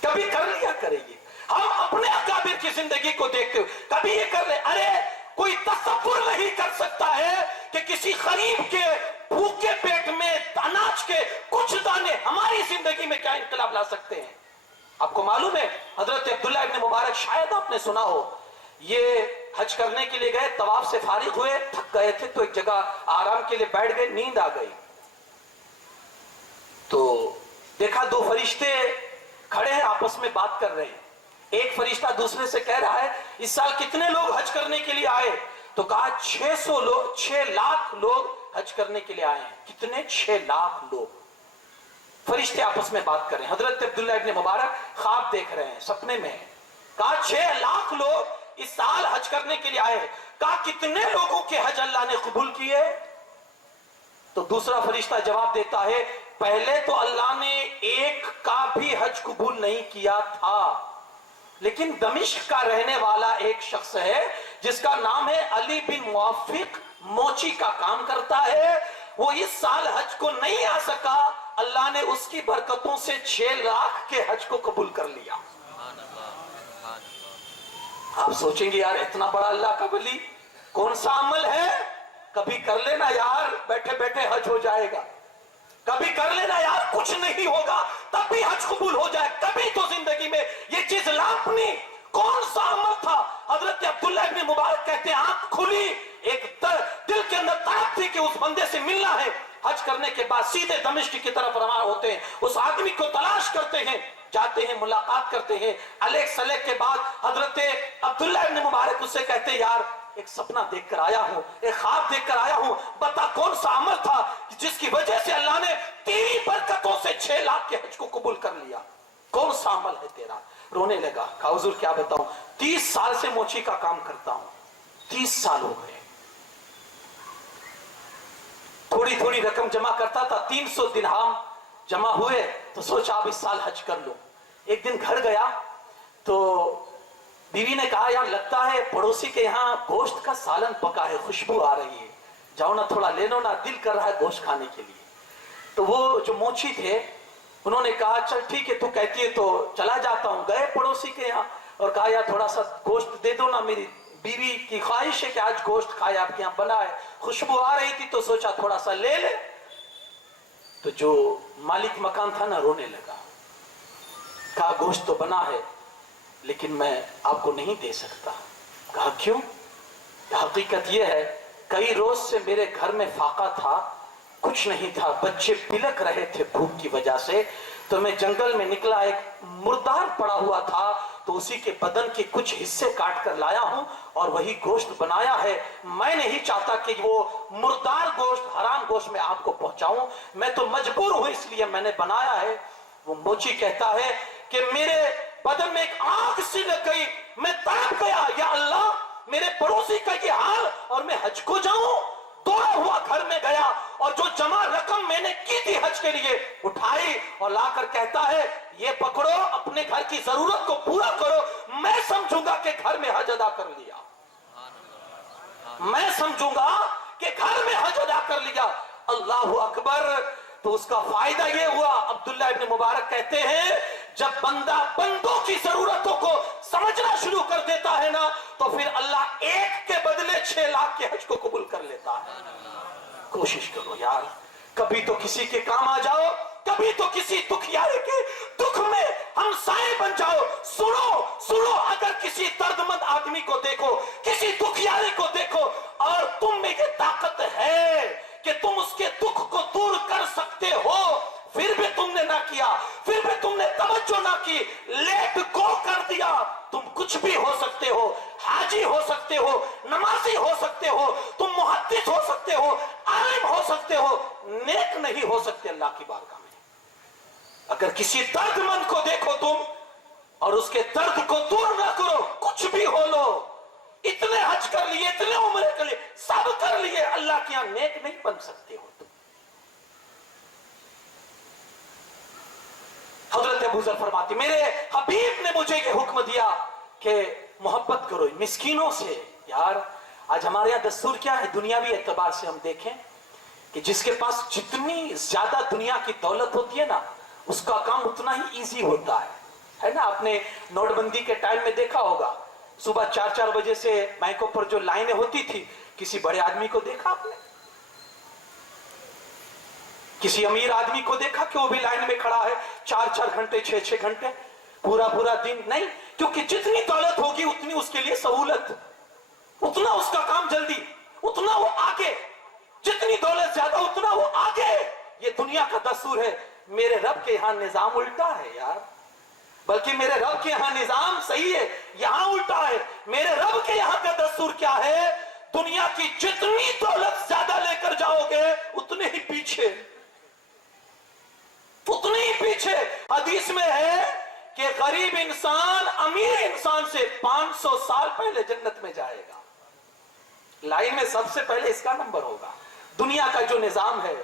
کبھی کر لیا کریں گے. ہم اپنے اکابر کی زندگی کو دیکھتے ہوئے کبھی یہ کر لیں, ارے کوئی تصور نہیں यही कर सकता है कि किसी गरीब के भूखे पेट में अनाज के कुछ दाने हमारी जिंदगी में क्या इंकलाब ला सकते हैं। आपको मालूम है हजरत अब्दुल्ला इब्न मुबारक, शायद आपने सुना हो, ये हज करने के लिए गए, तवाफ से फारिग हुए, थक गए थे तो एक जगह आराम के लिए बैठ गए, नींद आ गई तो देखा दो फरिश्ते खड़े हैं, आपस में बात कर रहे हैं। एक फरिश्ता दूसरे से कह रहा है इस साल कितने लोग हज करने के लिए आए? तो कहा 600 लोग, 6 लाख लोग हज करने के लिए आए हैं। कितने? 6 लाख लोग। फरिश्ते आपस में बात कर रहे हैं। हजरत अब्दुल्ला इब्न मुबारक ख्वाब देख रहे हैं, सपने में। कहा 6 लाख लोग इस साल हज करने के लिए आए। कहा कितने लोगों के हज अल्लाह ने कबूल किए? तो दूसरा फरिश्ता जवाब देता है पहले तो अल्लाह ने एक का भी हज कबूल नहीं किया था, लेकिन दमिश्क का रहने वाला एक शख्स है जिसका नाम है अली बिन मुआफिक, मोची का काम करता है, वो इस साल हज को नहीं आ सका, अल्लाह ने उसकी बरकतों से 6 लाख के हज को कबूल कर लिया। आप सोचेंगे यार इतना बड़ा अल्लाह का वली, कौन सा अमल है? कभी कर लेना यार, बैठे बैठे हज हो जाएगा। कभी कर लेना यार, कुछ नहीं होगा तब भी हज कबूल हो जाए। कभी तो जिंदगी में ये चीज लापनी। कौन सा अमल था? हजरत अब्दुल्ला इब्न मुबारक कहते हैं आंख खुली, एक दिल के अंदर तड़प थी कि उस बंदे से मिलना है। हज करने के बाद सीधे दमिश्क की तरफ रवाना होते हैं, उस आदमी को तलाश करते हैं, जाते हैं, मुलाकात करते हैं। अलेक सलेक के बाद हजरत अब्दुल्ला इब्न मुबारक उससे कहते हैं यार एक सपना देखकर आया हूं, एक ख्वाब देखकर आया हूं, बता कौन सा अमल था जिसकी वजह से अल्लाह ने तेरी बरकतों से 6 लाख के हज को कबूल कर लिया? कौन सा अमल है तेरा? रोने लगा। कहा हुजूर क्या बताऊं, 30 साल से मोची का काम करता हूं, 30 साल हो गए, थोड़ी थोड़ी रकम जमा करता था, 300 दिरहम जमा हुए तो सोचा अब इस साल हज कर लो। एक दिन घर गया तो बीवी ने कहा यार लगता है पड़ोसी के यहाँ गोश्त का सालन पका है, खुशबू आ रही है, जाओ ना थोड़ा ले लो ना, दिल कर रहा है गोश्त खाने के लिए। तो वो जो मोची थे उन्होंने कहा चल ठीक है, तू कहती है तो चला जाता हूँ। गए पड़ोसी के यहाँ और कहा यार थोड़ा सा गोश्त दे दो ना, मेरी बीवी की ख्वाहिश है कि आज गोश्त खाए, आपके यहाँ बना है, खुशबू आ रही थी तो सोचा थोड़ा सा ले ले। तो जो मालिक मकान था ना रोने लगा, कहा गोश्त तो बना है लेकिन मैं आपको नहीं दे सकता। कहा क्यों? हकीकत यह है कई रोज से मेरे घर में फाका था, कुछ नहीं था, बच्चे पिलक रहे थे भूख की वजह से, तो मैं जंगल में निकला, एक मुर्दार पड़ा हुआ था तो उसी के बदन के कुछ हिस्से काट कर लाया हूं और वही गोश्त बनाया है। मैं नहीं चाहता कि वो मुर्दार गोश्त, हराम गोश्त में आपको पहुंचाऊं, मैं तो मजबूर हूं इसलिए मैंने बनाया है। वो मोची कहता है कि मेरे बदन में एक आग सी लग गई, मैं तड़प गया, या अल्लाह मेरे पड़ोसी का ये हाल और मैं हज को जाऊं। दौड़ा हुआ घर में गया और जो जमा रकम मैंने की थी हज के लिए उठाई और लाकर कहता है ये पकड़ो, अपने घर की जरूरत को पूरा करो, मैं समझूंगा कि घर में हज अदा कर लिया, मैं समझूंगा कि घर में हज अदा कर लिया। अल्लाह अकबर। तो उसका फायदा ये हुआ, अब्दुल्ला इब्न मुबारक कहते हैं जब बंदा बंदों की जरूरतों को समझना शुरू कर देता है ना तो फिर अल्लाह एक के बदले 6 लाख के हज को कबूल कर लेता है। कोशिश करो यार, कभी तो किसी के काम आ जाओ, कभी तो किसी दुखियारे के दुख में हम साए बन जाओ। सुनो सुनो, अगर किसी दर्दमंद आदमी को देखो, किसी दुखियारे को देखो और तुम में ये ताकत है कि तुम उसके दुख को दूर कर सकते हो, फिर भी तुमने ना किया, फिर भी तुमने तवज्जो ना की, लेट गो कर दिया, तुम कुछ भी हो सकते हो, हाजी हो सकते हो, नमाजी हो सकते हो, तुम मुहद्दिस हो सकते हो, आलिम हो सकते हो, नेक नहीं हो सकते अल्लाह की बारगाह में। अगर किसी दर्दमंद को देखो तुम और उसके दर्द को दूर ना करो, कुछ भी हो लो, इतने हज कर लिए, इतने उम्र कर लिए, सब कर लिए, अल्लाह के यहां नेक नहीं बन सकते हो तुम। हजरत अबू ज़र फरमाती मेरे हबीब ने मुझे ये हुक्म दिया कि मोहब्बत करो मिस्कीनों से। यार आज हमारे यहाँ दस्तूर क्या है, दुनियावी एतबार से हम देखें कि जिसके पास जितनी ज्यादा दुनिया की दौलत होती है ना उसका काम उतना ही इजी होता है ना। आपने नोटबंदी के टाइम में देखा होगा, सुबह 4-4 बजे से बैंकों पर जो लाइनें होती थी, किसी बड़े आदमी को देखा आपने? किसी अमीर आदमी को देखा कि वो भी लाइन में खड़ा है 4-4 घंटे 6-6 घंटे पूरा पूरा दिन? नहीं, क्योंकि जितनी दौलत होगी उतनी उसके लिए सहूलत, उतना उसका काम जल्दी, उतना वो आगे, जितनी दौलत ज्यादा उतना वो आगे। ये दुनिया का दस्तूर है। मेरे रब के यहां निजाम उल्टा है यार, बल्कि मेरे रब के यहां निजाम सही है, यहां उल्टा है। मेरे रब के यहां का दस्तूर क्या है? दुनिया की जितनी दौलत ज्यादा लेकर जाओगे उतने ही पीछे, उतने ही पीछे। हदीस में है कि गरीब इंसान अमीर इंसान से 500 साल पहले जन्नत में जाएगा। लाइन में सबसे पहले इसका नंबर होगा। दुनिया का जो निजाम है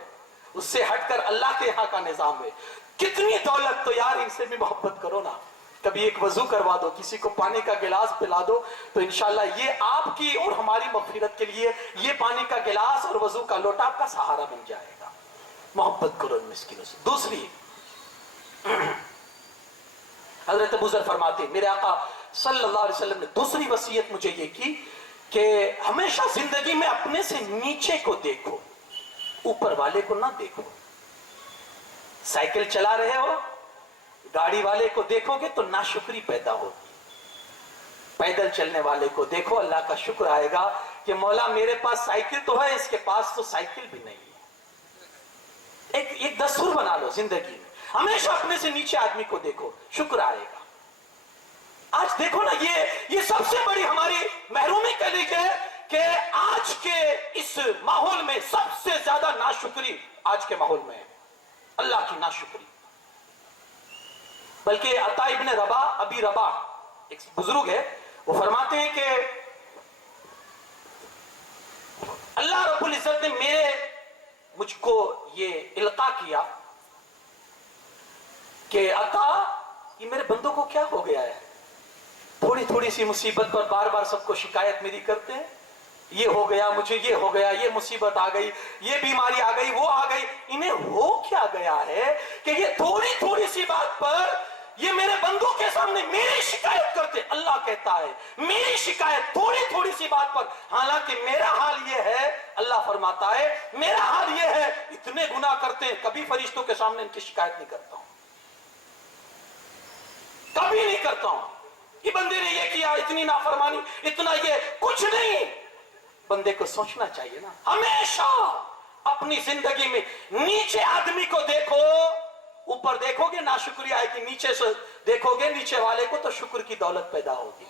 उससे हटकर अल्लाह के यहां का निजाम है। कितनी दौलत, तो यार इनसे भी मोहब्बत करो ना। कभी एक वजू करवा दो, किसी को पानी का गिलास पिला दो, तो इंशाल्लाह ये आपकी और हमारी मगफिरत के लिए ये पानी का गिलास और वजू का लोटा आपका सहारा बन जाएगा। मोहब्बत करो इन मिस्किनों से। दूसरी, हजरत अबू ज़र फरमाते, मेरे आका सल्लल्लाहु अलैहि वसल्लम ने दूसरी वसीयत मुझे ये की कि हमेशा जिंदगी में अपने से नीचे को देखो, ऊपर वाले को ना देखो। साइकिल चला रहे हो, गाड़ी वाले को देखोगे तो नाशुक्री पैदा होगी। पैदल चलने वाले को देखो, अल्लाह का शुक्र आएगा कि मौला मेरे पास साइकिल तो है, इसके पास तो साइकिल भी नहीं है। एक दस्तूर बना लो जिंदगी में, हमेशा अपने से नीचे आदमी को देखो, शुक्र आएगा। आज देखो ना, ये सबसे बड़ी हमारी महरूमी कह लीजिए कि आज के इस माहौल में सबसे ज्यादा नाशुक्री आज के माहौल में है, अल्लाह की नाशुक्री। बल्कि अता इब्न रबा, अबी रबा एक बुजुर्ग है, वो फरमाते हैं कि अल्लाह रब्बुल इज्जत ने मुझको ये इल्का किया कि अता, ये मेरे बंदों को क्या हो गया है? थोड़ी थोड़ी सी मुसीबत पर बार बार सबको शिकायत मेरी करते हैं, ये हो गया मुझे, ये हो गया, ये मुसीबत आ गई, ये बीमारी आ गई, वो आ गई। इन्हें हो क्या गया है कि ये थोड़ी थोड़ी सी बात पर ये मेरे बंदों के सामने मेरी शिकायत करते? अल्लाह कहता है मेरी शिकायत थोड़ी थोड़ी सी बात पर, हालांकि मेरा हाल ये है, अल्लाह फरमाता है मेरा हाल ये है, इतने गुनाह करते हैं, कभी फरिश्तों के सामने इनकी शिकायत नहीं करता हूं, कभी नहीं करता हूं। ये बंदे ने ये किया, इतनी नाफरमानी, इतना ये, कुछ नहीं। बंदे को सोचना चाहिए ना, हमेशा अपनी जिंदगी में नीचे आदमी को देखो, ऊपर देखोगे नाशुक्री आएगी, नीचे से देखोगे नीचे वाले को तो शुक्र की दौलत पैदा होगी।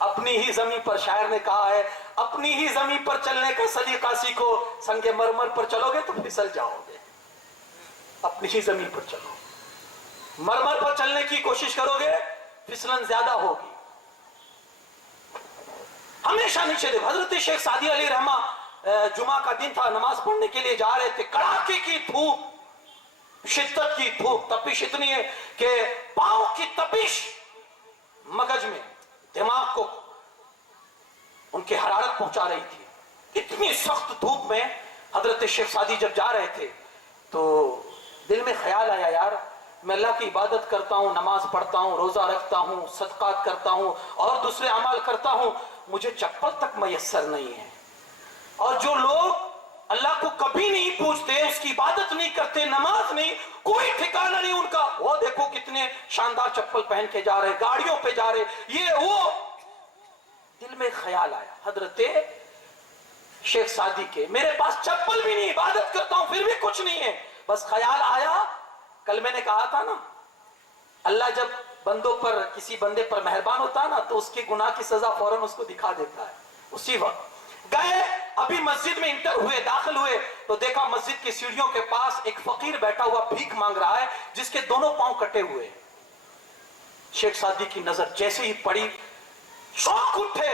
अपनी ही जमीन पर, शायर ने कहा है, अपनी ही जमीन पर चलने का सलीका सीखो, संगे मरमर पर चलोगे तो फिसल जाओगे। अपनी ही जमीन पर चलो, मरमर पर चलने की कोशिश करोगे फिसलन ज्यादा होगी। हमेशा नीचे देखो। हजरत शेख सादी अली रहमा जुमा का दिन था, नमाज पढ़ने के लिए जा रहे थे, कड़ाके की धूप, शिद्दत की धूप, तपिश इतनी है कि पांव की तपिश मगज में, दिमाग को उनकी हरारत पहुंचा रही थी। इतनी सख्त धूप में हजरत शेख सादी जब जा रहे थे तो दिल में ख्याल आया, यार मैं अल्लाह की इबादत करता हूँ, नमाज पढ़ता हूँ, रोजा रखता हूँ, सदकात करता हूँ और दूसरे अमाल करता हूँ, मुझे चप्पल तक मयस्सर नहीं है। और जो लोग अल्लाह को कभी नहीं पूछते, उसकी इबादत नहीं करते, नमाज नहीं, कोई ठिकाना नहीं उनका, वो देखो कितने शानदार चप्पल पहन के जा रहे, गाड़ियों पे जा रहे, ये वो। दिल में ख्याल आया हजरत शेख सादी के, मेरे पास चप्पल भी नहीं, इबादत करता हूं फिर भी कुछ नहीं है। बस ख्याल आया, कल मैंने कहा था ना, अल्लाह जब बंदों पर, किसी बंदे पर मेहरबान होता है ना तो उसके गुनाह की सजा फौरन उसको दिखा देता है। उसी वक्त गए, अभी मस्जिद में इंटर हुए, दाखिल हुए तो देखा मस्जिद की सीढ़ियों के पास एक फकीर बैठा हुआ भीख मांग रहा है, जिसके दोनों पांव कटे हुए। शेख सादी की नजर जैसे ही पड़ी, शौक उठे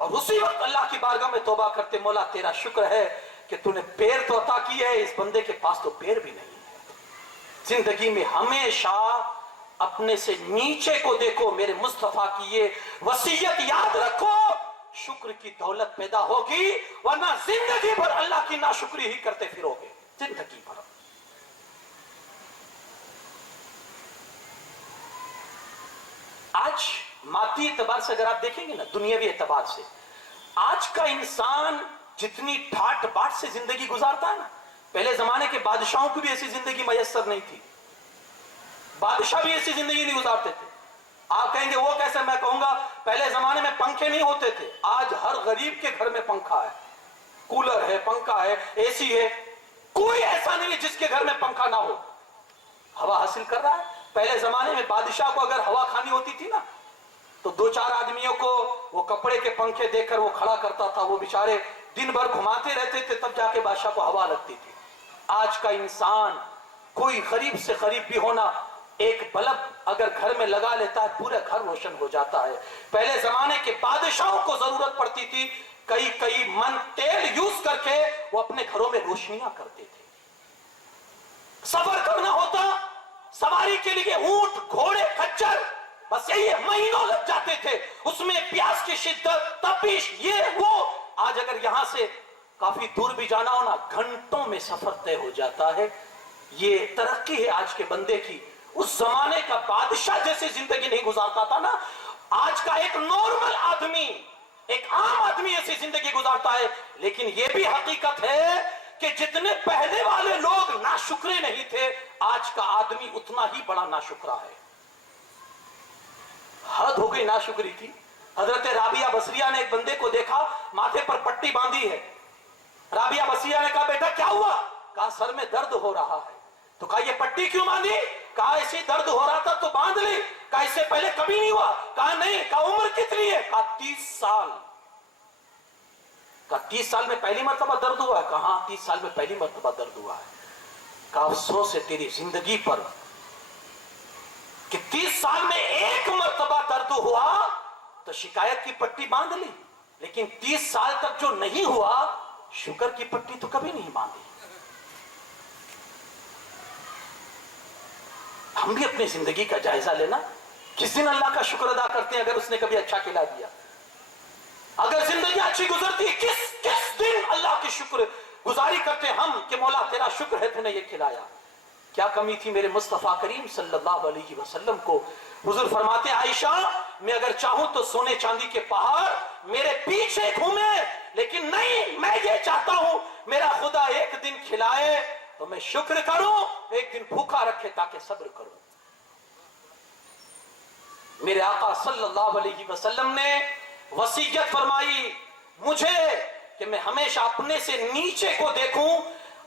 और उसी वक्त अल्लाह की बारगाह में तौबा करते, मौला तेरा शुक्र है कि तूने पैर तो अता किए है, इस बंदे के पास तो पैर भी नहीं है। जिंदगी में हमेशा अपने से नीचे को देखो, मेरे मुस्तफा की ये वसीयत याद रखो, शुक्र की दौलत पैदा होगी, वरना जिंदगी भर अल्लाह की नाशुक्री ही करते फिरोगे, जिंदगी भर। आज मादी एतबार से अगर आप देखेंगे ना, दुनियावी एतबार से, आज का इंसान जितनी ठाट बाट से जिंदगी गुजारता है ना, पहले जमाने के बादशाहों को भी ऐसी जिंदगी मयस्सर नहीं थी, बादशाह भी ऐसी जिंदगी नहीं गुजारते थे। आप कहेंगे वो कैसे, मैं कहूंगा पहले जमाने में पंखे नहीं होते थे, आज हर गरीब के घर में पंखा है, कूलर है, पंखा है, एसी है, कोई ऐसा नहीं है जिसके घर में पंखा ना हो, हवा हासिल कर रहा है। पहले जमाने में बादशाह को अगर हवा खानी होती थी ना, तो दो चार आदमियों को वो कपड़े के पंखे देकर वो खड़ा करता था, वो बेचारे दिन भर घुमाते रहते थे, तब जाके बादशाह को हवा लगती थी। आज का इंसान, कोई गरीब से गरीब भी होना, एक बल्ब अगर घर में लगा लेता है पूरा घर रोशन हो जाता है। पहले जमाने के बादशाहों को जरूरत पड़ती थी कई कई मन तेल यूज करके वो अपने घरों में रोशनियां करते थे। सफर करना होता, सवारी के लिए ऊंट, घोड़े, खच्चर, बस यही महीनों लग जाते थे, उसमें प्यास की शिद्दत, तपिश, ये वो। आज अगर यहां से काफी दूर भी जाना हो ना, घंटों में सफर तय हो जाता है। ये तरक्की है आज के बंदे की। उस जमाने का बादशाह जैसी जिंदगी नहीं गुजारता था ना, आज का एक नॉर्मल आदमी, एक आम आदमी ऐसी जिंदगी गुजारता है। लेकिन यह भी हकीकत है कि जितने पहले वाले लोग नाशुक्रे नहीं थे, आज का आदमी उतना ही बड़ा नाशुक्रा है। हद हो गई नाशुक्री की। हजरत राबिया बसरिया ने एक बंदे को देखा, माथे पर पट्टी बांधी है। राबिया बसरिया ने कहा, बेटा क्या हुआ? कहा, सर में दर्द हो रहा है। तो कहा, ये पट्टी क्यों बांधी? कहा, ऐसी दर्द हो रहा था तो बांध ली। कहा, इससे पहले कभी नहीं हुआ? कहा, नहीं। कहा, उम्र कितनी है? कहा, 30 साल। कहा, 30 साल में पहली मर्तबा दर्द हुआ है? कहा, 30 साल में पहली मर्तबा दर्द हुआ है। कहा, अफसोस है तेरी जिंदगी पर कि 30 साल में एक मर्तबा दर्द हुआ तो शिकायत की पट्टी बांध ली, लेकिन 30 साल तक जो नहीं हुआ, शुक्र की पट्टी तो कभी नहीं बांधी। हम भी अपनी जिंदगी का जायजा लेना, किस दिन अल्लाह का शुक्र अदा करते हैं अगर उसने कभी अच्छा खिला दिया। अगर जिंदगी अच्छी गुजरती है, किस दिन अल्लाह की शुक्र गुजारी करते हम कि मौला तेरा शुक्र है तूने ये खिलाया। क्या कमी थी मेरे मुस्तफा करीम सल्लल्लाहु अलैहि वसल्लम को। हुजूर फरमाते, आयशा मैं अगर चाहूं तो सोने चांदी के पहाड़ मेरे पीछे घूमे, लेकिन नहीं, मैं ये चाहता हूं मेरा खुदा एक दिन खिलाए तो मैं शुक्र करूं, एक दिन भूखा रखे ताकि सब्र करूं। मेरे आका सल्लल्लाहु अलैहि वसल्लम ने वसीयत फरमाई मुझे कि मैं हमेशा अपने से नीचे को देखूं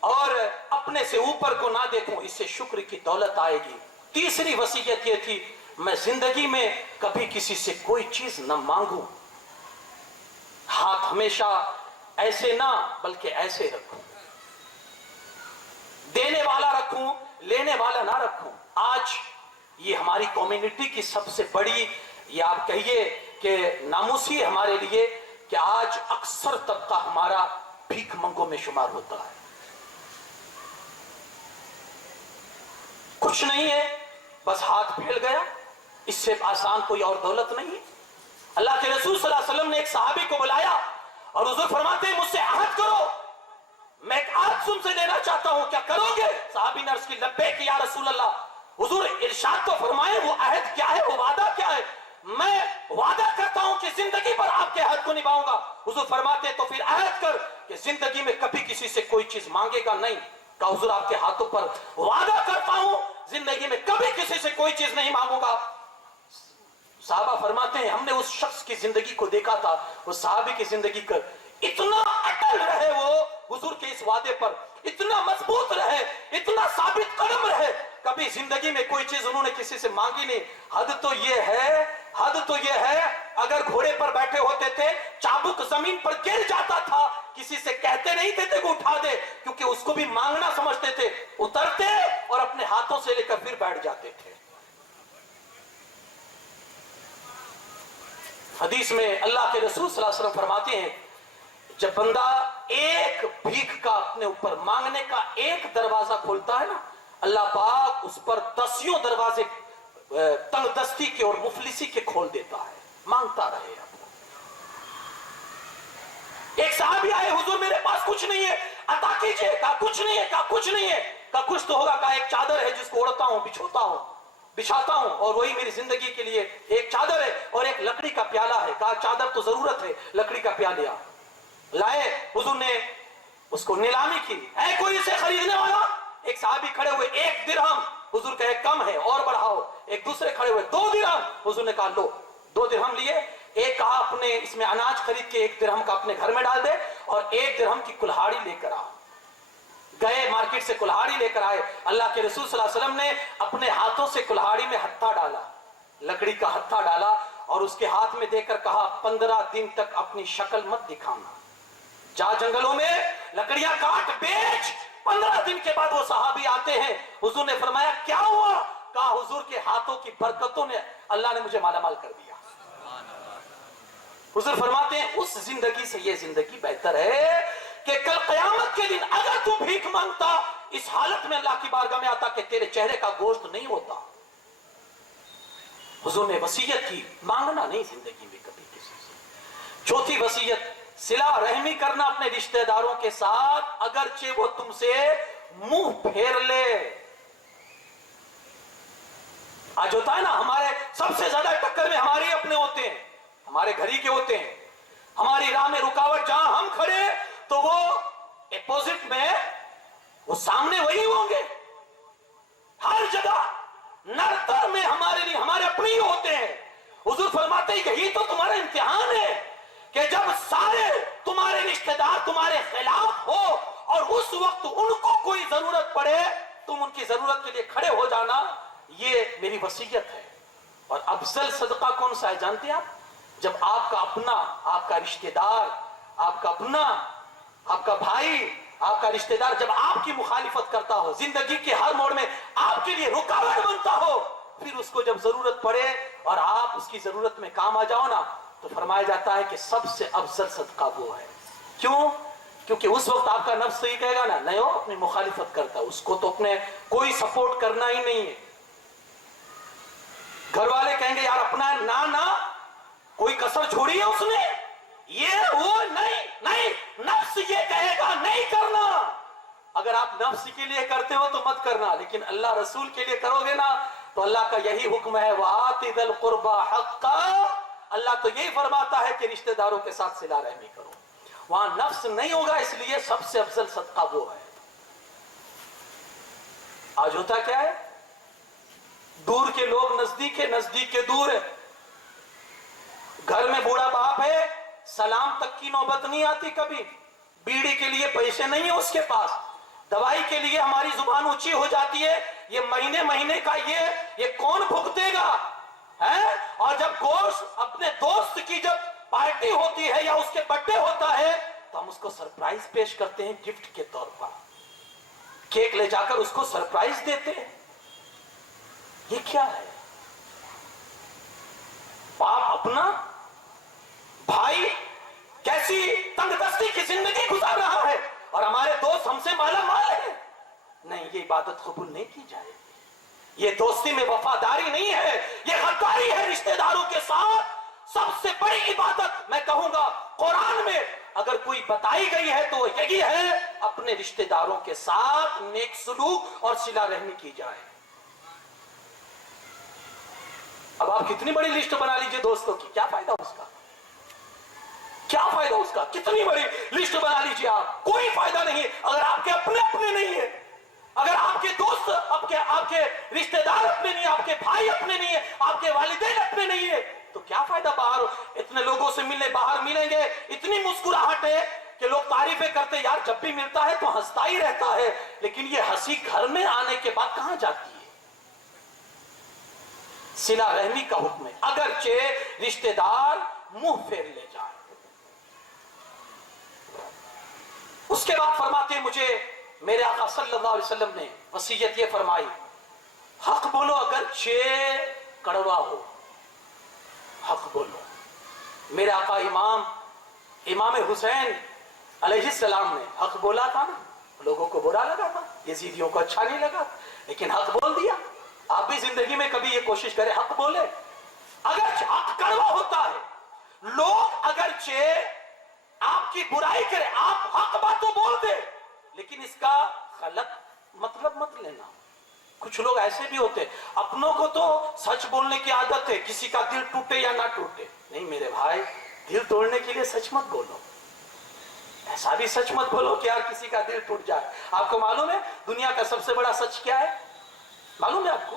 और अपने से ऊपर को ना देखूं, इससे शुक्र की दौलत आएगी। तीसरी वसीयत यह थी, मैं जिंदगी में कभी किसी से कोई चीज न मांगूं, हाथ हमेशा ऐसे ना बल्कि ऐसे रखूं, देने वाला रखूं, लेने वाला ना रखूं। आज ये हमारी कम्युनिटी की सबसे बड़ी, या आप कहिए कि नामुसी है हमारे लिए कि आज अक्सर तबका हमारा भीख मंगों में शुमार होता है। कुछ नहीं है, बस हाथ फैल गया, इससे आसान कोई और दौलत नहीं है। अल्लाह के रसूल सल्लल्लाहु अलैहि वसल्लम ने एक सहाबी को बुलाया और हुजूर फरमाते हैं, मुझसे अहद करो, मैं एक अहद तुमसे लेना चाहता हूं, क्या करोगे? सहाबी ने अर्ज की, लब्बैक या रसूल अल्लाह। हुजूर इरशाद तो फरमाए, वो अहद क्या है, वो वादा क्या है? मैं वादा करता हूं कि जिंदगी पर आपके अहद को निभाऊंगा। हुजूर फरमाते, तो फिर अहद कर कि जिंदगी में कभी किसी से कोई चीज मांगेगा नहीं। कहा, हुजूर आपके हाथों पर वादा करता हूं जिंदगी में कभी किसी से कोई चीज नहीं मांगूंगा। साहबा फरमाते हैं, हमने उस शख्स की जिंदगी को देखा था, उस साहबी की जिंदगी का इतना अटल रहे, वो हुजूर के इस वादे पर इतना मजबूत रहे, इतना साबित कदम रहे, कभी जिंदगी में कोई चीज उन्होंने किसी से मांगी नहीं। हद तो ये है, अगर घोड़े पर बैठे होते थे, चाबुक जमीन पर गिर जाता था, किसी से कहते नहीं थे कि उठा दे, क्योंकि उसको भी मांगना समझते थे, उतरते और अपने हाथों से लेकर फिर बैठ जाते थे। हदीस में अल्लाह के रसूल सल्लल्लाहु अलैहि वसल्लम फरमाते हैं, जब बंदा एक भीख का अपने ऊपर मांगने का एक दरवाजा खोलता है ना, अल्लाह पाक उस पर 10 दरवाजे तंगदस्ती के और मुफलिसी के खोल देता है। मांगता रहे। एक साहबी आए, हुजूर मेरे पास कुछ नहीं है, अता कीजिए। कहा, कुछ नहीं है। कहा, कुछ नहीं है। कहा, कुछ तो होगा। कहा, एक चादर है जिसको ओढ़ता हूं, बिछाता हूं, और वही मेरी जिंदगी के लिए एक चादर है और एक लकड़ी का प्याला है। कहा, चादर तो जरूरत है, लकड़ी का प्याला। لائے, حضور نے اس کو نیلامی کی, ہے کوئی اسے خریدنے والا؟ ایک صحابی کھڑے ہوئے, 1 درہم, حضور کہے کم ہے اور بڑھاؤ. ایک دوسرے کھڑے ہوئے, 2 درہم, حضور نے کہا لو. 2 درہم لیے. ایک کہا اپنے اس میں اناج خرید کے 1 درہم کا اپنے گھر میں ڈال دے, اور 1 درہم کی کلہاڑی لے کر آ. گئے مارکیٹ سے کلہاڑی لے کر آئے. اللہ کے رسول صلی اللہ علیہ وسلم نے اپنے ہاتھوں سے کلہاڑی میں ہتھا ڈالا, لکڑی کا ہتھا ڈالا, اور اس کے ہاتھ میں دے کر کہا 15 دن تک اپنی شکل مت دکھانا, جا جنگلوں میں لکڑیاں کاٹ بیچ. 15 دن کے بعد وہ صحابی آتے ہیں. حضور نے فرمایا کیا ہوا؟ کہا حضور کے ہاتھوں کی برکتوں نے اللہ نے مجھے مالا مال کر دیا. حضور فرماتے ہیں اس زندگی سے یہ زندگی بہتر ہے کہ کل قیامت کے دن اگر تو بھیک مانگتا اس حالت میں اللہ کی بارگاہ میں آتا کہ تیرے چہرے کا گوشت نہیں ہوتا. حضور نے وصیت کی, مانگنا نہیں زندگی میں کبھی کسی سے. چوتھی وصیت, صلہ رحمی کرنا اپنے رشتہ داروں کے ساتھ, اگرچہ وہ تم سے منہ پھیر لے. آج ہوتا ہے نا, ہمارے سب سے زیادہ ٹکر میں ہمارے اپنے ہوتے ہیں, ہمارے گھر ہی کے ہوتے ہیں. ہماری راہ میں رکاوٹ جہاں ہم کھڑے تو وہ اپوزٹ میں, وہ سامنے وہی ہوں گے. ہر جگہ نرتر میں ہمارے لیے ہمارے اپنے ہی ہوتے ہیں. حضور فرماتے ہیں یہی تو تمہارا امتحان ہے کہ جب سارے تمہارے رشتہ دار تمہارے خلاف ہو اور اس وقت ان کو کوئی ضرورت پڑے, تم ان کی ضرورت کے لیے کھڑے ہو جانا. یہ میری وصیت ہے. اور افضل صدقہ کون سا ہے جانتے ہیں آپ؟ جب آپ کا اپنا, آپ کا رشتہ دار, آپ کا اپنا, آپ کا بھائی, آپ کا رشتہ دار جب آپ کی مخالفت کرتا ہو, زندگی کے ہر موڑ میں آپ کے لیے رکاوٹ بنتا ہو, پھر اس کو جب ضرورت پڑے اور آپ اس کی ضرورت میں کام آ جاؤ نا, تو فرمایا جاتا ہے کہ سب سے افضل صدقہ وہ ہے. کیوں؟ کیونکہ اس وقت آپ کا نفس یہ کہے گا نا, نہیں ہو اپنی مخالفت کرتا, اس کو تو اپنے کوئی سپورٹ کرنا ہی نہیں ہے. گھر والے کہیں گے یار اپنا نہ کوئی کسر چھوڑی ہے اس نے, یہ وہ نہیں, نفس یہ کہے گا نہیں کرنا. اگر آپ نفس کے لیے کرتے ہو تو مت کرنا, لیکن اللہ رسول کے لیے کرو گے نا تو اللہ کا یہی حکم ہے, وَآتِ ذِی الْقُرْبَى حَقَّهُ. اللہ تو یہی فرماتا ہے کہ رشتہ داروں کے ساتھ صلہ رحمی کرو. وہاں نفس نہیں ہوگا, اس لیے سب سے افضل صدقہ وہ ہے. آج ہوتا کیا ہے, دور کے لوگ نزدیک ہے, نزدیک کے دور ہے. گھر میں بوڑھا باپ ہے, سلام تک کی نوبت نہیں آتی کبھی. بیڑی کے لیے پیسے نہیں ہیں اس کے پاس, دوائی کے لیے ہماری زبان اونچی ہو جاتی ہے, یہ مہینے کا یہ کون بھگتے گا ہے. اور جب گوشت اپنے دوست کی جب پارٹی ہوتی ہے یا اس کے برتھ ڈے ہوتا ہے تو ہم اس کو سرپرائز پیش کرتے ہیں گفٹ کے طور پر, کیک لے جا کر اس کو سرپرائز دیتے ہیں. یہ کیا ہے؟ باپ اپنا, بھائی کیسی تنگ دستی کی زندگی گزار رہا ہے اور ہمارے دوست ہم سے مالا مال ہے. نہیں, یہ عبادت قبول نہیں کی جائے گی. یہ دوستی میں وفاداری نہیں ہے, یہ غداری ہے رشتہ داروں کے ساتھ. سب سے بڑی عبادت میں کہوں گا قرآن میں اگر کوئی بتائی گئی ہے تو وہ یہی ہے, اپنے رشتہ داروں کے ساتھ نیک سلوک اور صلہ رحمی کی جائے. اب آپ کتنی بڑی لسٹ بنا لیجئے دوستوں کی, کیا فائدہ اس کا, کیا فائدہ اس کا؟ کتنی بڑی لسٹ بنا لیجئے آپ, کوئی فائدہ نہیں اگر آپ کے اپنے نہیں ہے, اگر آپ کے دوست آپ کے رشتہ دار اپنے نہیں, آپ کے بھائی اپنے نہیں ہے, آپ کے والدین اپنے نہیں ہے, تو کیا فائدہ باہر اتنے لوگوں سے ملنے, باہر ملیں گے اتنی مسکراہٹ ہے کہ لوگ تعریفیں کرتے, یار جب بھی ملتا ہے تو ہنستا ہی رہتا ہے, لیکن یہ ہنسی گھر میں آنے کے بعد کہاں جاتی ہے؟ صلہ رحمی کا حکم ہے, اگرچہ رشتہ دار منہ پھیر لے جائے. اس کے بعد فرماتے ہیں مجھے میرے آقا صلی اللہ علیہ وسلم نے وصیت یہ فرمائی, حق بولو اگرچہ کڑوا ہو, حق بولو. میرے آقا امام حسین علیہ السلام نے حق بولا تھا نا, لوگوں کو برا لگا تھا, یزیدیوں کو اچھا نہیں لگا, لیکن حق بول دیا. آپ بھی زندگی میں کبھی یہ کوشش کریں حق بولے, اگرچہ حق کڑوا ہوتا ہے, لوگ اگرچہ آپ کی برائی کرے, آپ حق باتوں بول دے, لیکن اس کا غلط مطلب مت لینا. کچھ لوگ ایسے بھی ہوتے, اپنوں کو تو سچ بولنے کی عادت ہے, کسی کا دل ٹوٹے یا نہ ٹوٹے. نہیں میرے بھائی, دل توڑنے کے لیے سچ مت بولو. ऐसा भी सच मत बोलो कि यार किसी का दिल टूट जाए। आपको मालूम है दुनिया का सबसे बड़ा सच क्या है? मालूम है आपको?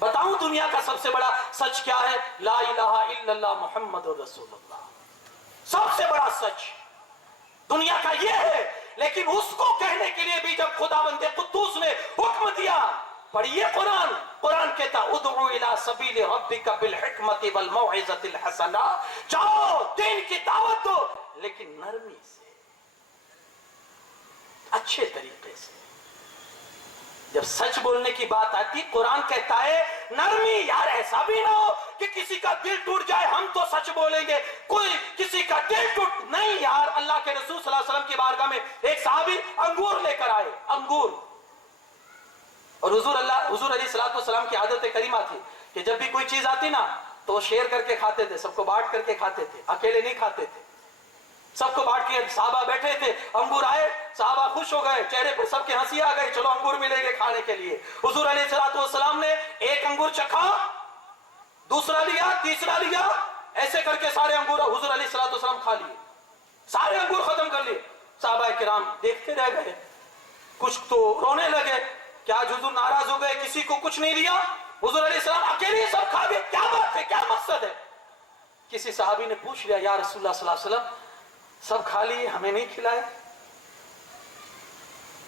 बताऊं दुनिया का सबसे बड़ा सच क्या है? ला इलाहा इल्लल्लाह मुहम्मदुर रसूलुल्लाह। सबसे बड़ा सच दुनिया का ये है। लेकिन उसको कहने के लिए भी जब खुदावंद कुद्दूस ने हुक्म दिया, पढ़िए कुरान, कुरान कहता उदउ इला सबील रब्बिका बिल हिकमति वल मौइज़तिल हसना, जाओ दीन की दावत दो लेकिन नरमी से, अच्छे तरीके से। जब सच बोलने की बात आती, कुरान कहता है नरमी। यार ऐसा भी ना हो कि किसी का दिल टूट जाए, हम तो सच बोलेंगे, कोई किसी का दिल टूट नहीं। यार अल्लाह के रसूल सल्लल्लाहु अलैहि वसल्लम की बारगाह में एक सहाबी अंगूर लेकर आए, अंगूर। और हुजूर अलैहि सलाम की आदत करीमा थी कि जब भी कोई चीज आती ना तो वो शेयर करके खाते थे, सबको बांट करके खाते थे, अकेले नहीं खाते थे, सबको बांट के। साहबा बैठे थे, अंगूर आए, साहबा खुश हो गए, चेहरे पर सबके हंसी आ गई, चलो अंगूर मिलेंगे खाने के लिए। हुजूर अलैहिस्सलाम ने एक अंगूर चखा, दूसरा लिया, तीसरा लिया, ऐसे करके सारे अंगूर हुजूर अलैहिस्सलाम खा लिए, सारे अंगूर खत्म कर लिए। साहबा किराम देखते रह गए, कुछ तो रोने लगे, क्या हुजूर नाराज हो गए, किसी को कुछ नहीं दिया, हुजूर अलैहिस्सलाम अकेले सब खा गए, क्या बात है, क्या मकसद है? किसी सहाबी ने पूछ लिया, या रसूलुल्लाह सल्लल्लाहु अलैहि वसल्लम सब खा लिए, हमें नहीं खिलाए?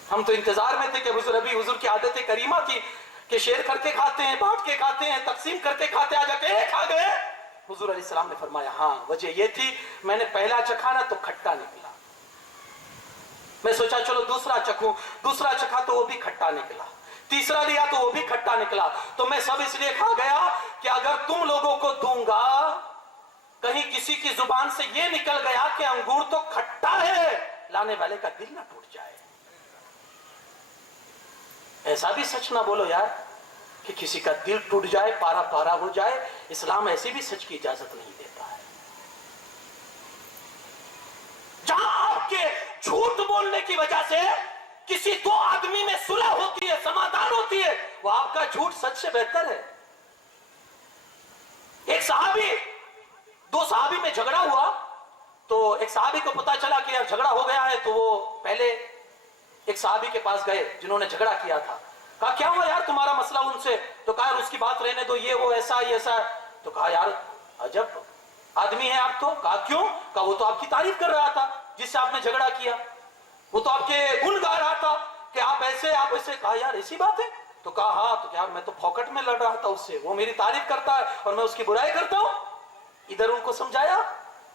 हम तो इंतजार में थे कि हुजूर की आदत करीमा थी कि शेयर करके खाते हैं, बांट के खाते हैं, तकसीम करके खाते हैं, आज अकेले खा गए। हुजूर अलैहिस्सलाम ने फरमाया, हाँ वजह यह थी मैंने पहला चखा ना तो खट्टा निकला, मैं सोचा चलो दूसरा चखूं, दूसरा चखा तो वो भी खट्टा निकला, तीसरा लिया तो वो भी खट्टा निकला, तो मैं सब इसलिए खा गया कि अगर तुम लोगों को दूंगा, कहीं किसी की जुबान से ये निकल गया कि अंगूर तो खट्टा है, लाने वाले का दिल ना टूट जाए। ऐसा भी सच ना बोलो यार कि किसी का दिल टूट जाए, पारा पारा हो जाए। इस्लाम ऐसी भी सच की इजाजत नहीं देता है। जहां आपके झूठ बोलने की वजह से किसी दो आदमी में सुलह होती है, समाधान होती है, वो आपका झूठ सच से बेहतर है। एक सहाबी, दो सहाबी में झगड़ा हुआ, तो एक सहाबी को पता चला कि यार झगड़ा हो गया है, तो वो पहले एक सहाबी के पास गए जिन्होंने झगड़ा किया था, कहा क्या हुआ यार तुम्हारा मसला उनसे? तो कहा उसकी बात रहने दो, ये वो ऐसा ये ऐसा। तो कहा यार अजब आदमी है आप तो। कहा क्यों? कहा वो तो आपकी तारीफ कर रहा था जिससे आपने झगड़ा किया, वो तो आपके गुण गा रहा था कि आप ऐसे आप ऐसे। कहा यार ऐसी बात है? तो कहा हाँ। तो यार मैं तो फौकट में लड़ रहा था उससे, वो मेरी तारीफ करता है और मैं उसकी बुराई करता हूं। इधर उनको समझाया,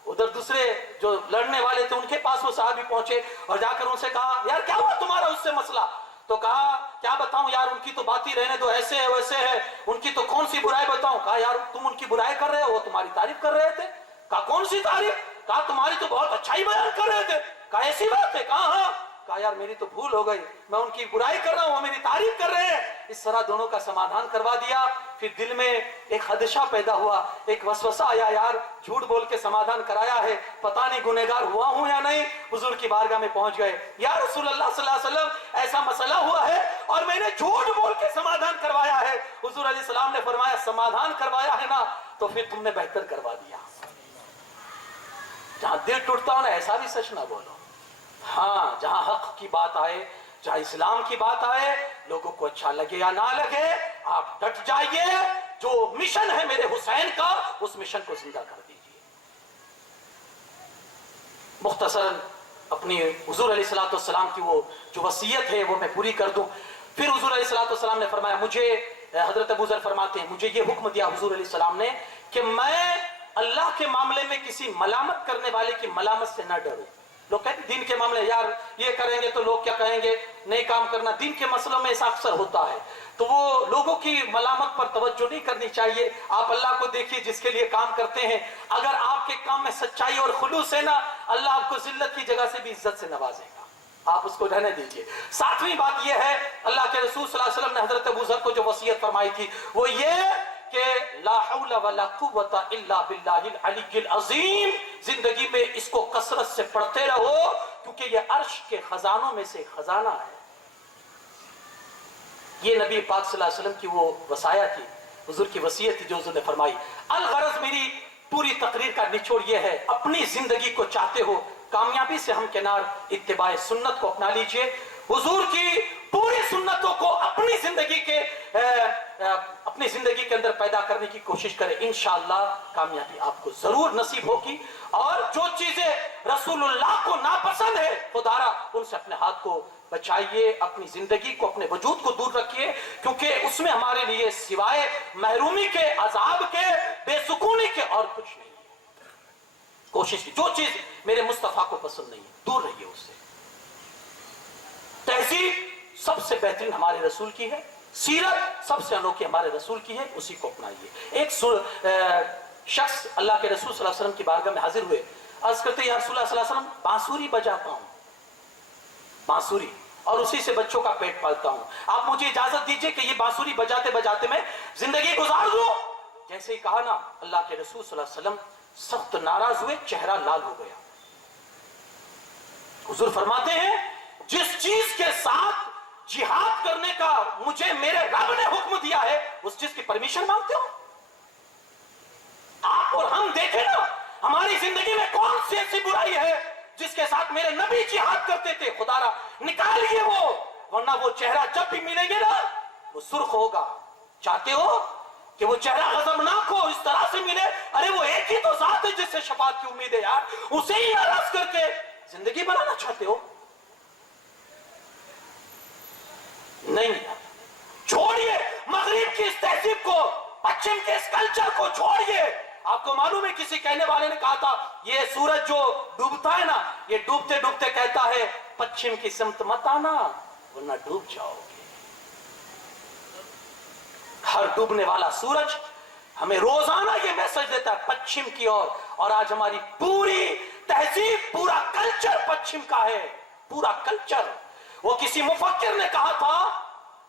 उधर दूसरे जो लड़ने वाले थे उनके पास वो साहबी पहुंचे और जाकर उनसे कहा यार क्या हुआ तुम्हारा उससे मसला? तो कहा क्या बताऊं यार, उनकी तो बात ही रहने दो, ऐसे है वैसे है, उनकी तो कौन सी बुराई बताऊं? कहा यार तुम उनकी बुराई कर रहे हो, वो तुम्हारी तारीफ कर रहे थे। कहा कौन सी तारीफ? कहा तुम्हारी तो बहुत अच्छाई बयान कर रहे थे। कहा ऐसी बात है? कहा हाँ। कहा यार मेरी तो भूल हो गई, मैं उनकी बुराई कर रहा हूं, वो मेरी तारीफ कर रहे हैं। इस तरह दोनों का समाधान करवा दिया। फिर दिल में एक खदशा पैदा हुआ, एक वसवसा आया, यार झूठ बोल के समाधान कराया है, पता नहीं गुनहगार हुआ हूं या नहीं। हुजूर की बारगाह में पहुंच गए, या रसूलुल्लाह सल्लल्लाहु अलैहि वसल्लम ऐसा मसला हुआ है और मैंने झूठ बोल के समाधान करवाया है। हुजूर अलैहि सलाम ने फरमाया समाधान करवाया है ना तो फिर तुमने बेहतर करवा दिया। जहां दिल टूटता हो ना ऐसा भी सच ना बोलो। हाँ, जहां हक की बात आए, जहां इस्लाम की बात आए, लोगों को अच्छा लगे या ना लगे, आप डट जाइए। जो मिशन है मेरे हुसैन का, उस मिशन को जिंदा कर दीजिए। मुख्तसरन अपनी हुजूर अलैहिस्सलाम की वो जो वसीयत है वो मैं पूरी कर दूं। फिर हुजूर अलैहिस्सलाम ने फरमाया, मुझे हजरत अबू ज़र फरमाते हैं, मुझे ये हुक्म दिया हुजूर अलैहिस्सलाम ने कि मैं अल्लाह के मामले में किसी मलामत करने वाले की मलामत से न डरूं। लोग कहते दीन के मामले यार ये करेंगे तो लोग क्या कहेंगे, नहीं काम करना, दीन के मसलों में ऐसा अक्सर होता है, तो वो लोगों की मलामत पर तवज्जो नहीं करनी चाहिए। आप अल्लाह को देखिए जिसके लिए काम करते हैं, अगर आपके काम में सच्चाई और खुलूस है ना, अल्लाह आपको जिल्लत की जगह से भी इज्जत से नवाजेगा, आप उसको रहने दीजिए। सातवीं बात यह है, अल्लाह के रसूल सल्लल्लाहु अलैहि वसल्लम ने हजरत अबू ज़र को जो वसीयत फरमाई थी वो ये कि ला हौला वला कुव्वता इल्ला बिल्लाहिल अलीय्यिल अज़ीम, जिंदगी में इसको कसरत से पढ़ते रहो क्योंकि ये अर्श के खजानों में से खजाना है। ये नबी पाक सल्लल्लाहु अलैहि वसल्लम की वो वसाया थी, हुजूर की वसीयत थी जो हुजूर ने फरमाई। अल गरज मेरी पूरी तकरीर का निचोड़ ये है, अपनी जिंदगी को चाहते हो कामयाबी से हमकिनार इत्तिबाए सुन्नत को अपना लीजिए। हुजूर की पूरी सुन्नतों को अपनी जिंदगी के अंदर पैदा करने की कोशिश करें। इंशाअल्लाह कामयाबी आपको जरूर नसीब होगी। और जो चीजें रसूलुल्लाह को नापसंद है खुदारा उनसे अपने हाथ को बचाइए, अपनी जिंदगी को, अपने वजूद को दूर रखिए, क्योंकि उसमें हमारे लिए सिवाय महरूमी के, अजाब के, बेसुकूनी के और कुछ नहीं है। कोशिश की जो चीज मेरे मुस्तफा को पसंद नहीं है दूर रहिए उससे। तहजीब सबसे बेहतरीन हमारे रसूल की है, सीरत सबसे अनोखी हमारे रसूल की है, उसी को अपनाइए। एक शख्स अल्लाह के रसूल सल्लल्लाहु अलैहि वसल्लम की बारगाह में हाजिर हुए, अर्ज करते या रसूलुल्लाह सल्लल्लाहु अलैहि वसल्लम बांसुरी बजाता हूं, बांसुरी, और उसी से बच्चों का पेट पालता हूं, आप मुझे इजाजत दीजिए कि ये बांसुरी बजाते बजाते मैं जिंदगी गुजार दूं। जैसे ही कहा ना, अल्लाह के रसूल सल्लल्लाहु अलैहि वसल्लम सख्त नाराज हुए, चेहरा लाल हो गया। हुजूर फरमाते हैं जिस चीज के साथ जिहाद करने का मुझे मेरे रब ने हुक्म दिया है उस चीज की परमिशन मांगते हो आप और हम। देखें ना हमारी जिंदगी में कौन सी ऐसी बुराई है जिसके साथ मेरे नबी जिहाद करते थे। खुदारा निकालिए वो, वरना वो चेहरा जब भी मिलेंगे ना वो सुर्ख होगा। चाहते हो कि वो चेहरा गजबनाक हो, इस तरह से मिले, अरे वो एक ही तो जात है जिससे शफाअत की उम्मीद है यार, उसे ही नाराज करके जिंदगी बनाना चाहते हो। नहीं, छोड़िए मगरिब की इस तहजीब को, पश्चिम के इस कल्चर को छोड़िए। आपको मालूम है किसी कहने वाले ने कहा था ये सूरज जो डूबता है ना, ये डूबते डूबते कहता है पश्चिम की सिमत मत आना वरना डूब जाओगे। हर डूबने वाला सूरज हमें रोजाना ये मैसेज देता है पश्चिम की ओर, और आज हमारी पूरी तहजीब, पूरा कल्चर पश्चिम का है, पूरा कल्चर। वो किसी मुफक्किर ने कहा था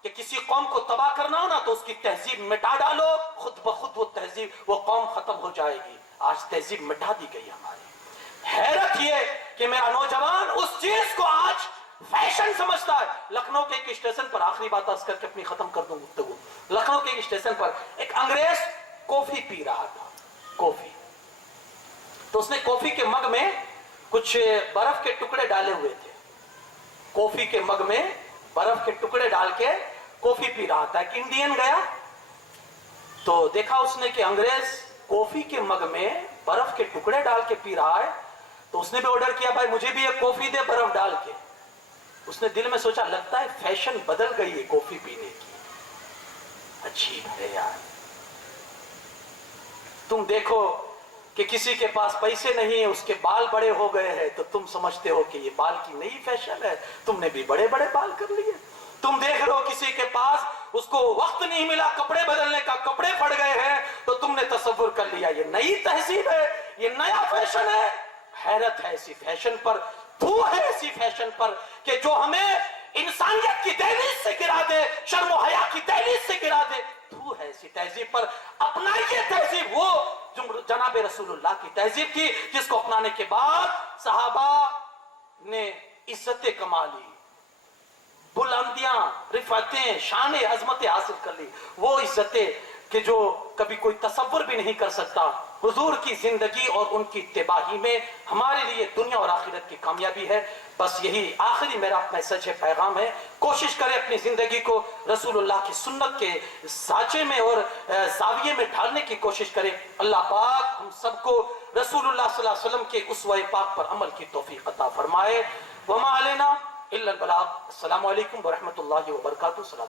कि किसी कौम को तबाह करना हो ना तो उसकी तहजीब मिटा डालो, खुद ब खुद वो तहजीब, वो कौम खत्म हो जाएगी। आज तहजीब मिटा दी गई हमारी। हैरत ये कि मेरा नौजवान उस चीज को आज फैशन समझता है। लखनऊ के एक स्टेशन पर, आखिरी बात अर्ज करके अपनी खत्म कर दूं गुफ्तगू, लखनऊ के एक स्टेशन पर एक अंग्रेज कॉफी पी रहा था, कॉफी। तो उसने कॉफी के मग में कुछ बर्फ के टुकड़े डाले हुए थे, कॉफी के मग में बर्फ के टुकड़े डाल के कॉफी पी रहा था। एक इंडियन गया तो देखा उसने कि अंग्रेज कॉफी के मग में बर्फ के टुकड़े डाल के पी रहा है, तो उसने भी ऑर्डर किया भाई मुझे भी एक कॉफी दे बर्फ डाल के। उसने दिल में सोचा लगता है फैशन बदल गई है कॉफी पीने की, अजीब है यार। तुम देखो कि किसी के पास पैसे नहीं है, उसके बाल बड़े हो गए हैं, तो तुम समझते हो कि ये बाल की नई फैशन है, तुमने भी बड़े बड़े बाल कर लिए। तुम देख रहे हो किसी के पास उसको वक्त नहीं मिला कपड़े बदलने का, कपड़े फट गए हैं, तो तुमने तसव्वुर कर लिया ये नई तहजीब है, ये नया फैशन है। हैरत है ऐसी फैशन पर, धू है ऐसी फैशन पर कि जो हमें इंसानियत की दहलीज से गिरा दे, शर्म और हया की दहलीज से गिरा दे। धू है ऐसी तहजीब पर। अपनाइए तहजीब वो जो जनाब रसूलुल्लाह की तहजीब थी, जिसको अपनाने के बाद सहाबा ने इज्जतें कमा ली, बुलंदियां, रिफातें, शान, अजमतें हासिल कर ली। वो इज्जतें कि जो कभी कोई तसव्वुर भी नहीं कर सकता। हुजूर की जिंदगी और उनकी इत्तिबाही में हमारे लिए दुनिया और आखिरत की कामयाबी है। बस यही आखिरी मेरा मैसेज है, पैगाम है। कोशिश करें अपनी जिंदगी को रसूलुल्लाह की सुन्नत के साँचे में और जाविये में ढालने की कोशिश करें। अल्लाह पाक हम सबको रसूलुल्लाह सल्लल्लाहु अलैहि वसल्लम के उसवा पाक पर अमल की तौफीक अता फरमाए। वमा अलैना इल्लल बलाग। अस्सलामु अलैकुम व रहमतुल्लाहि व बरकातुहू।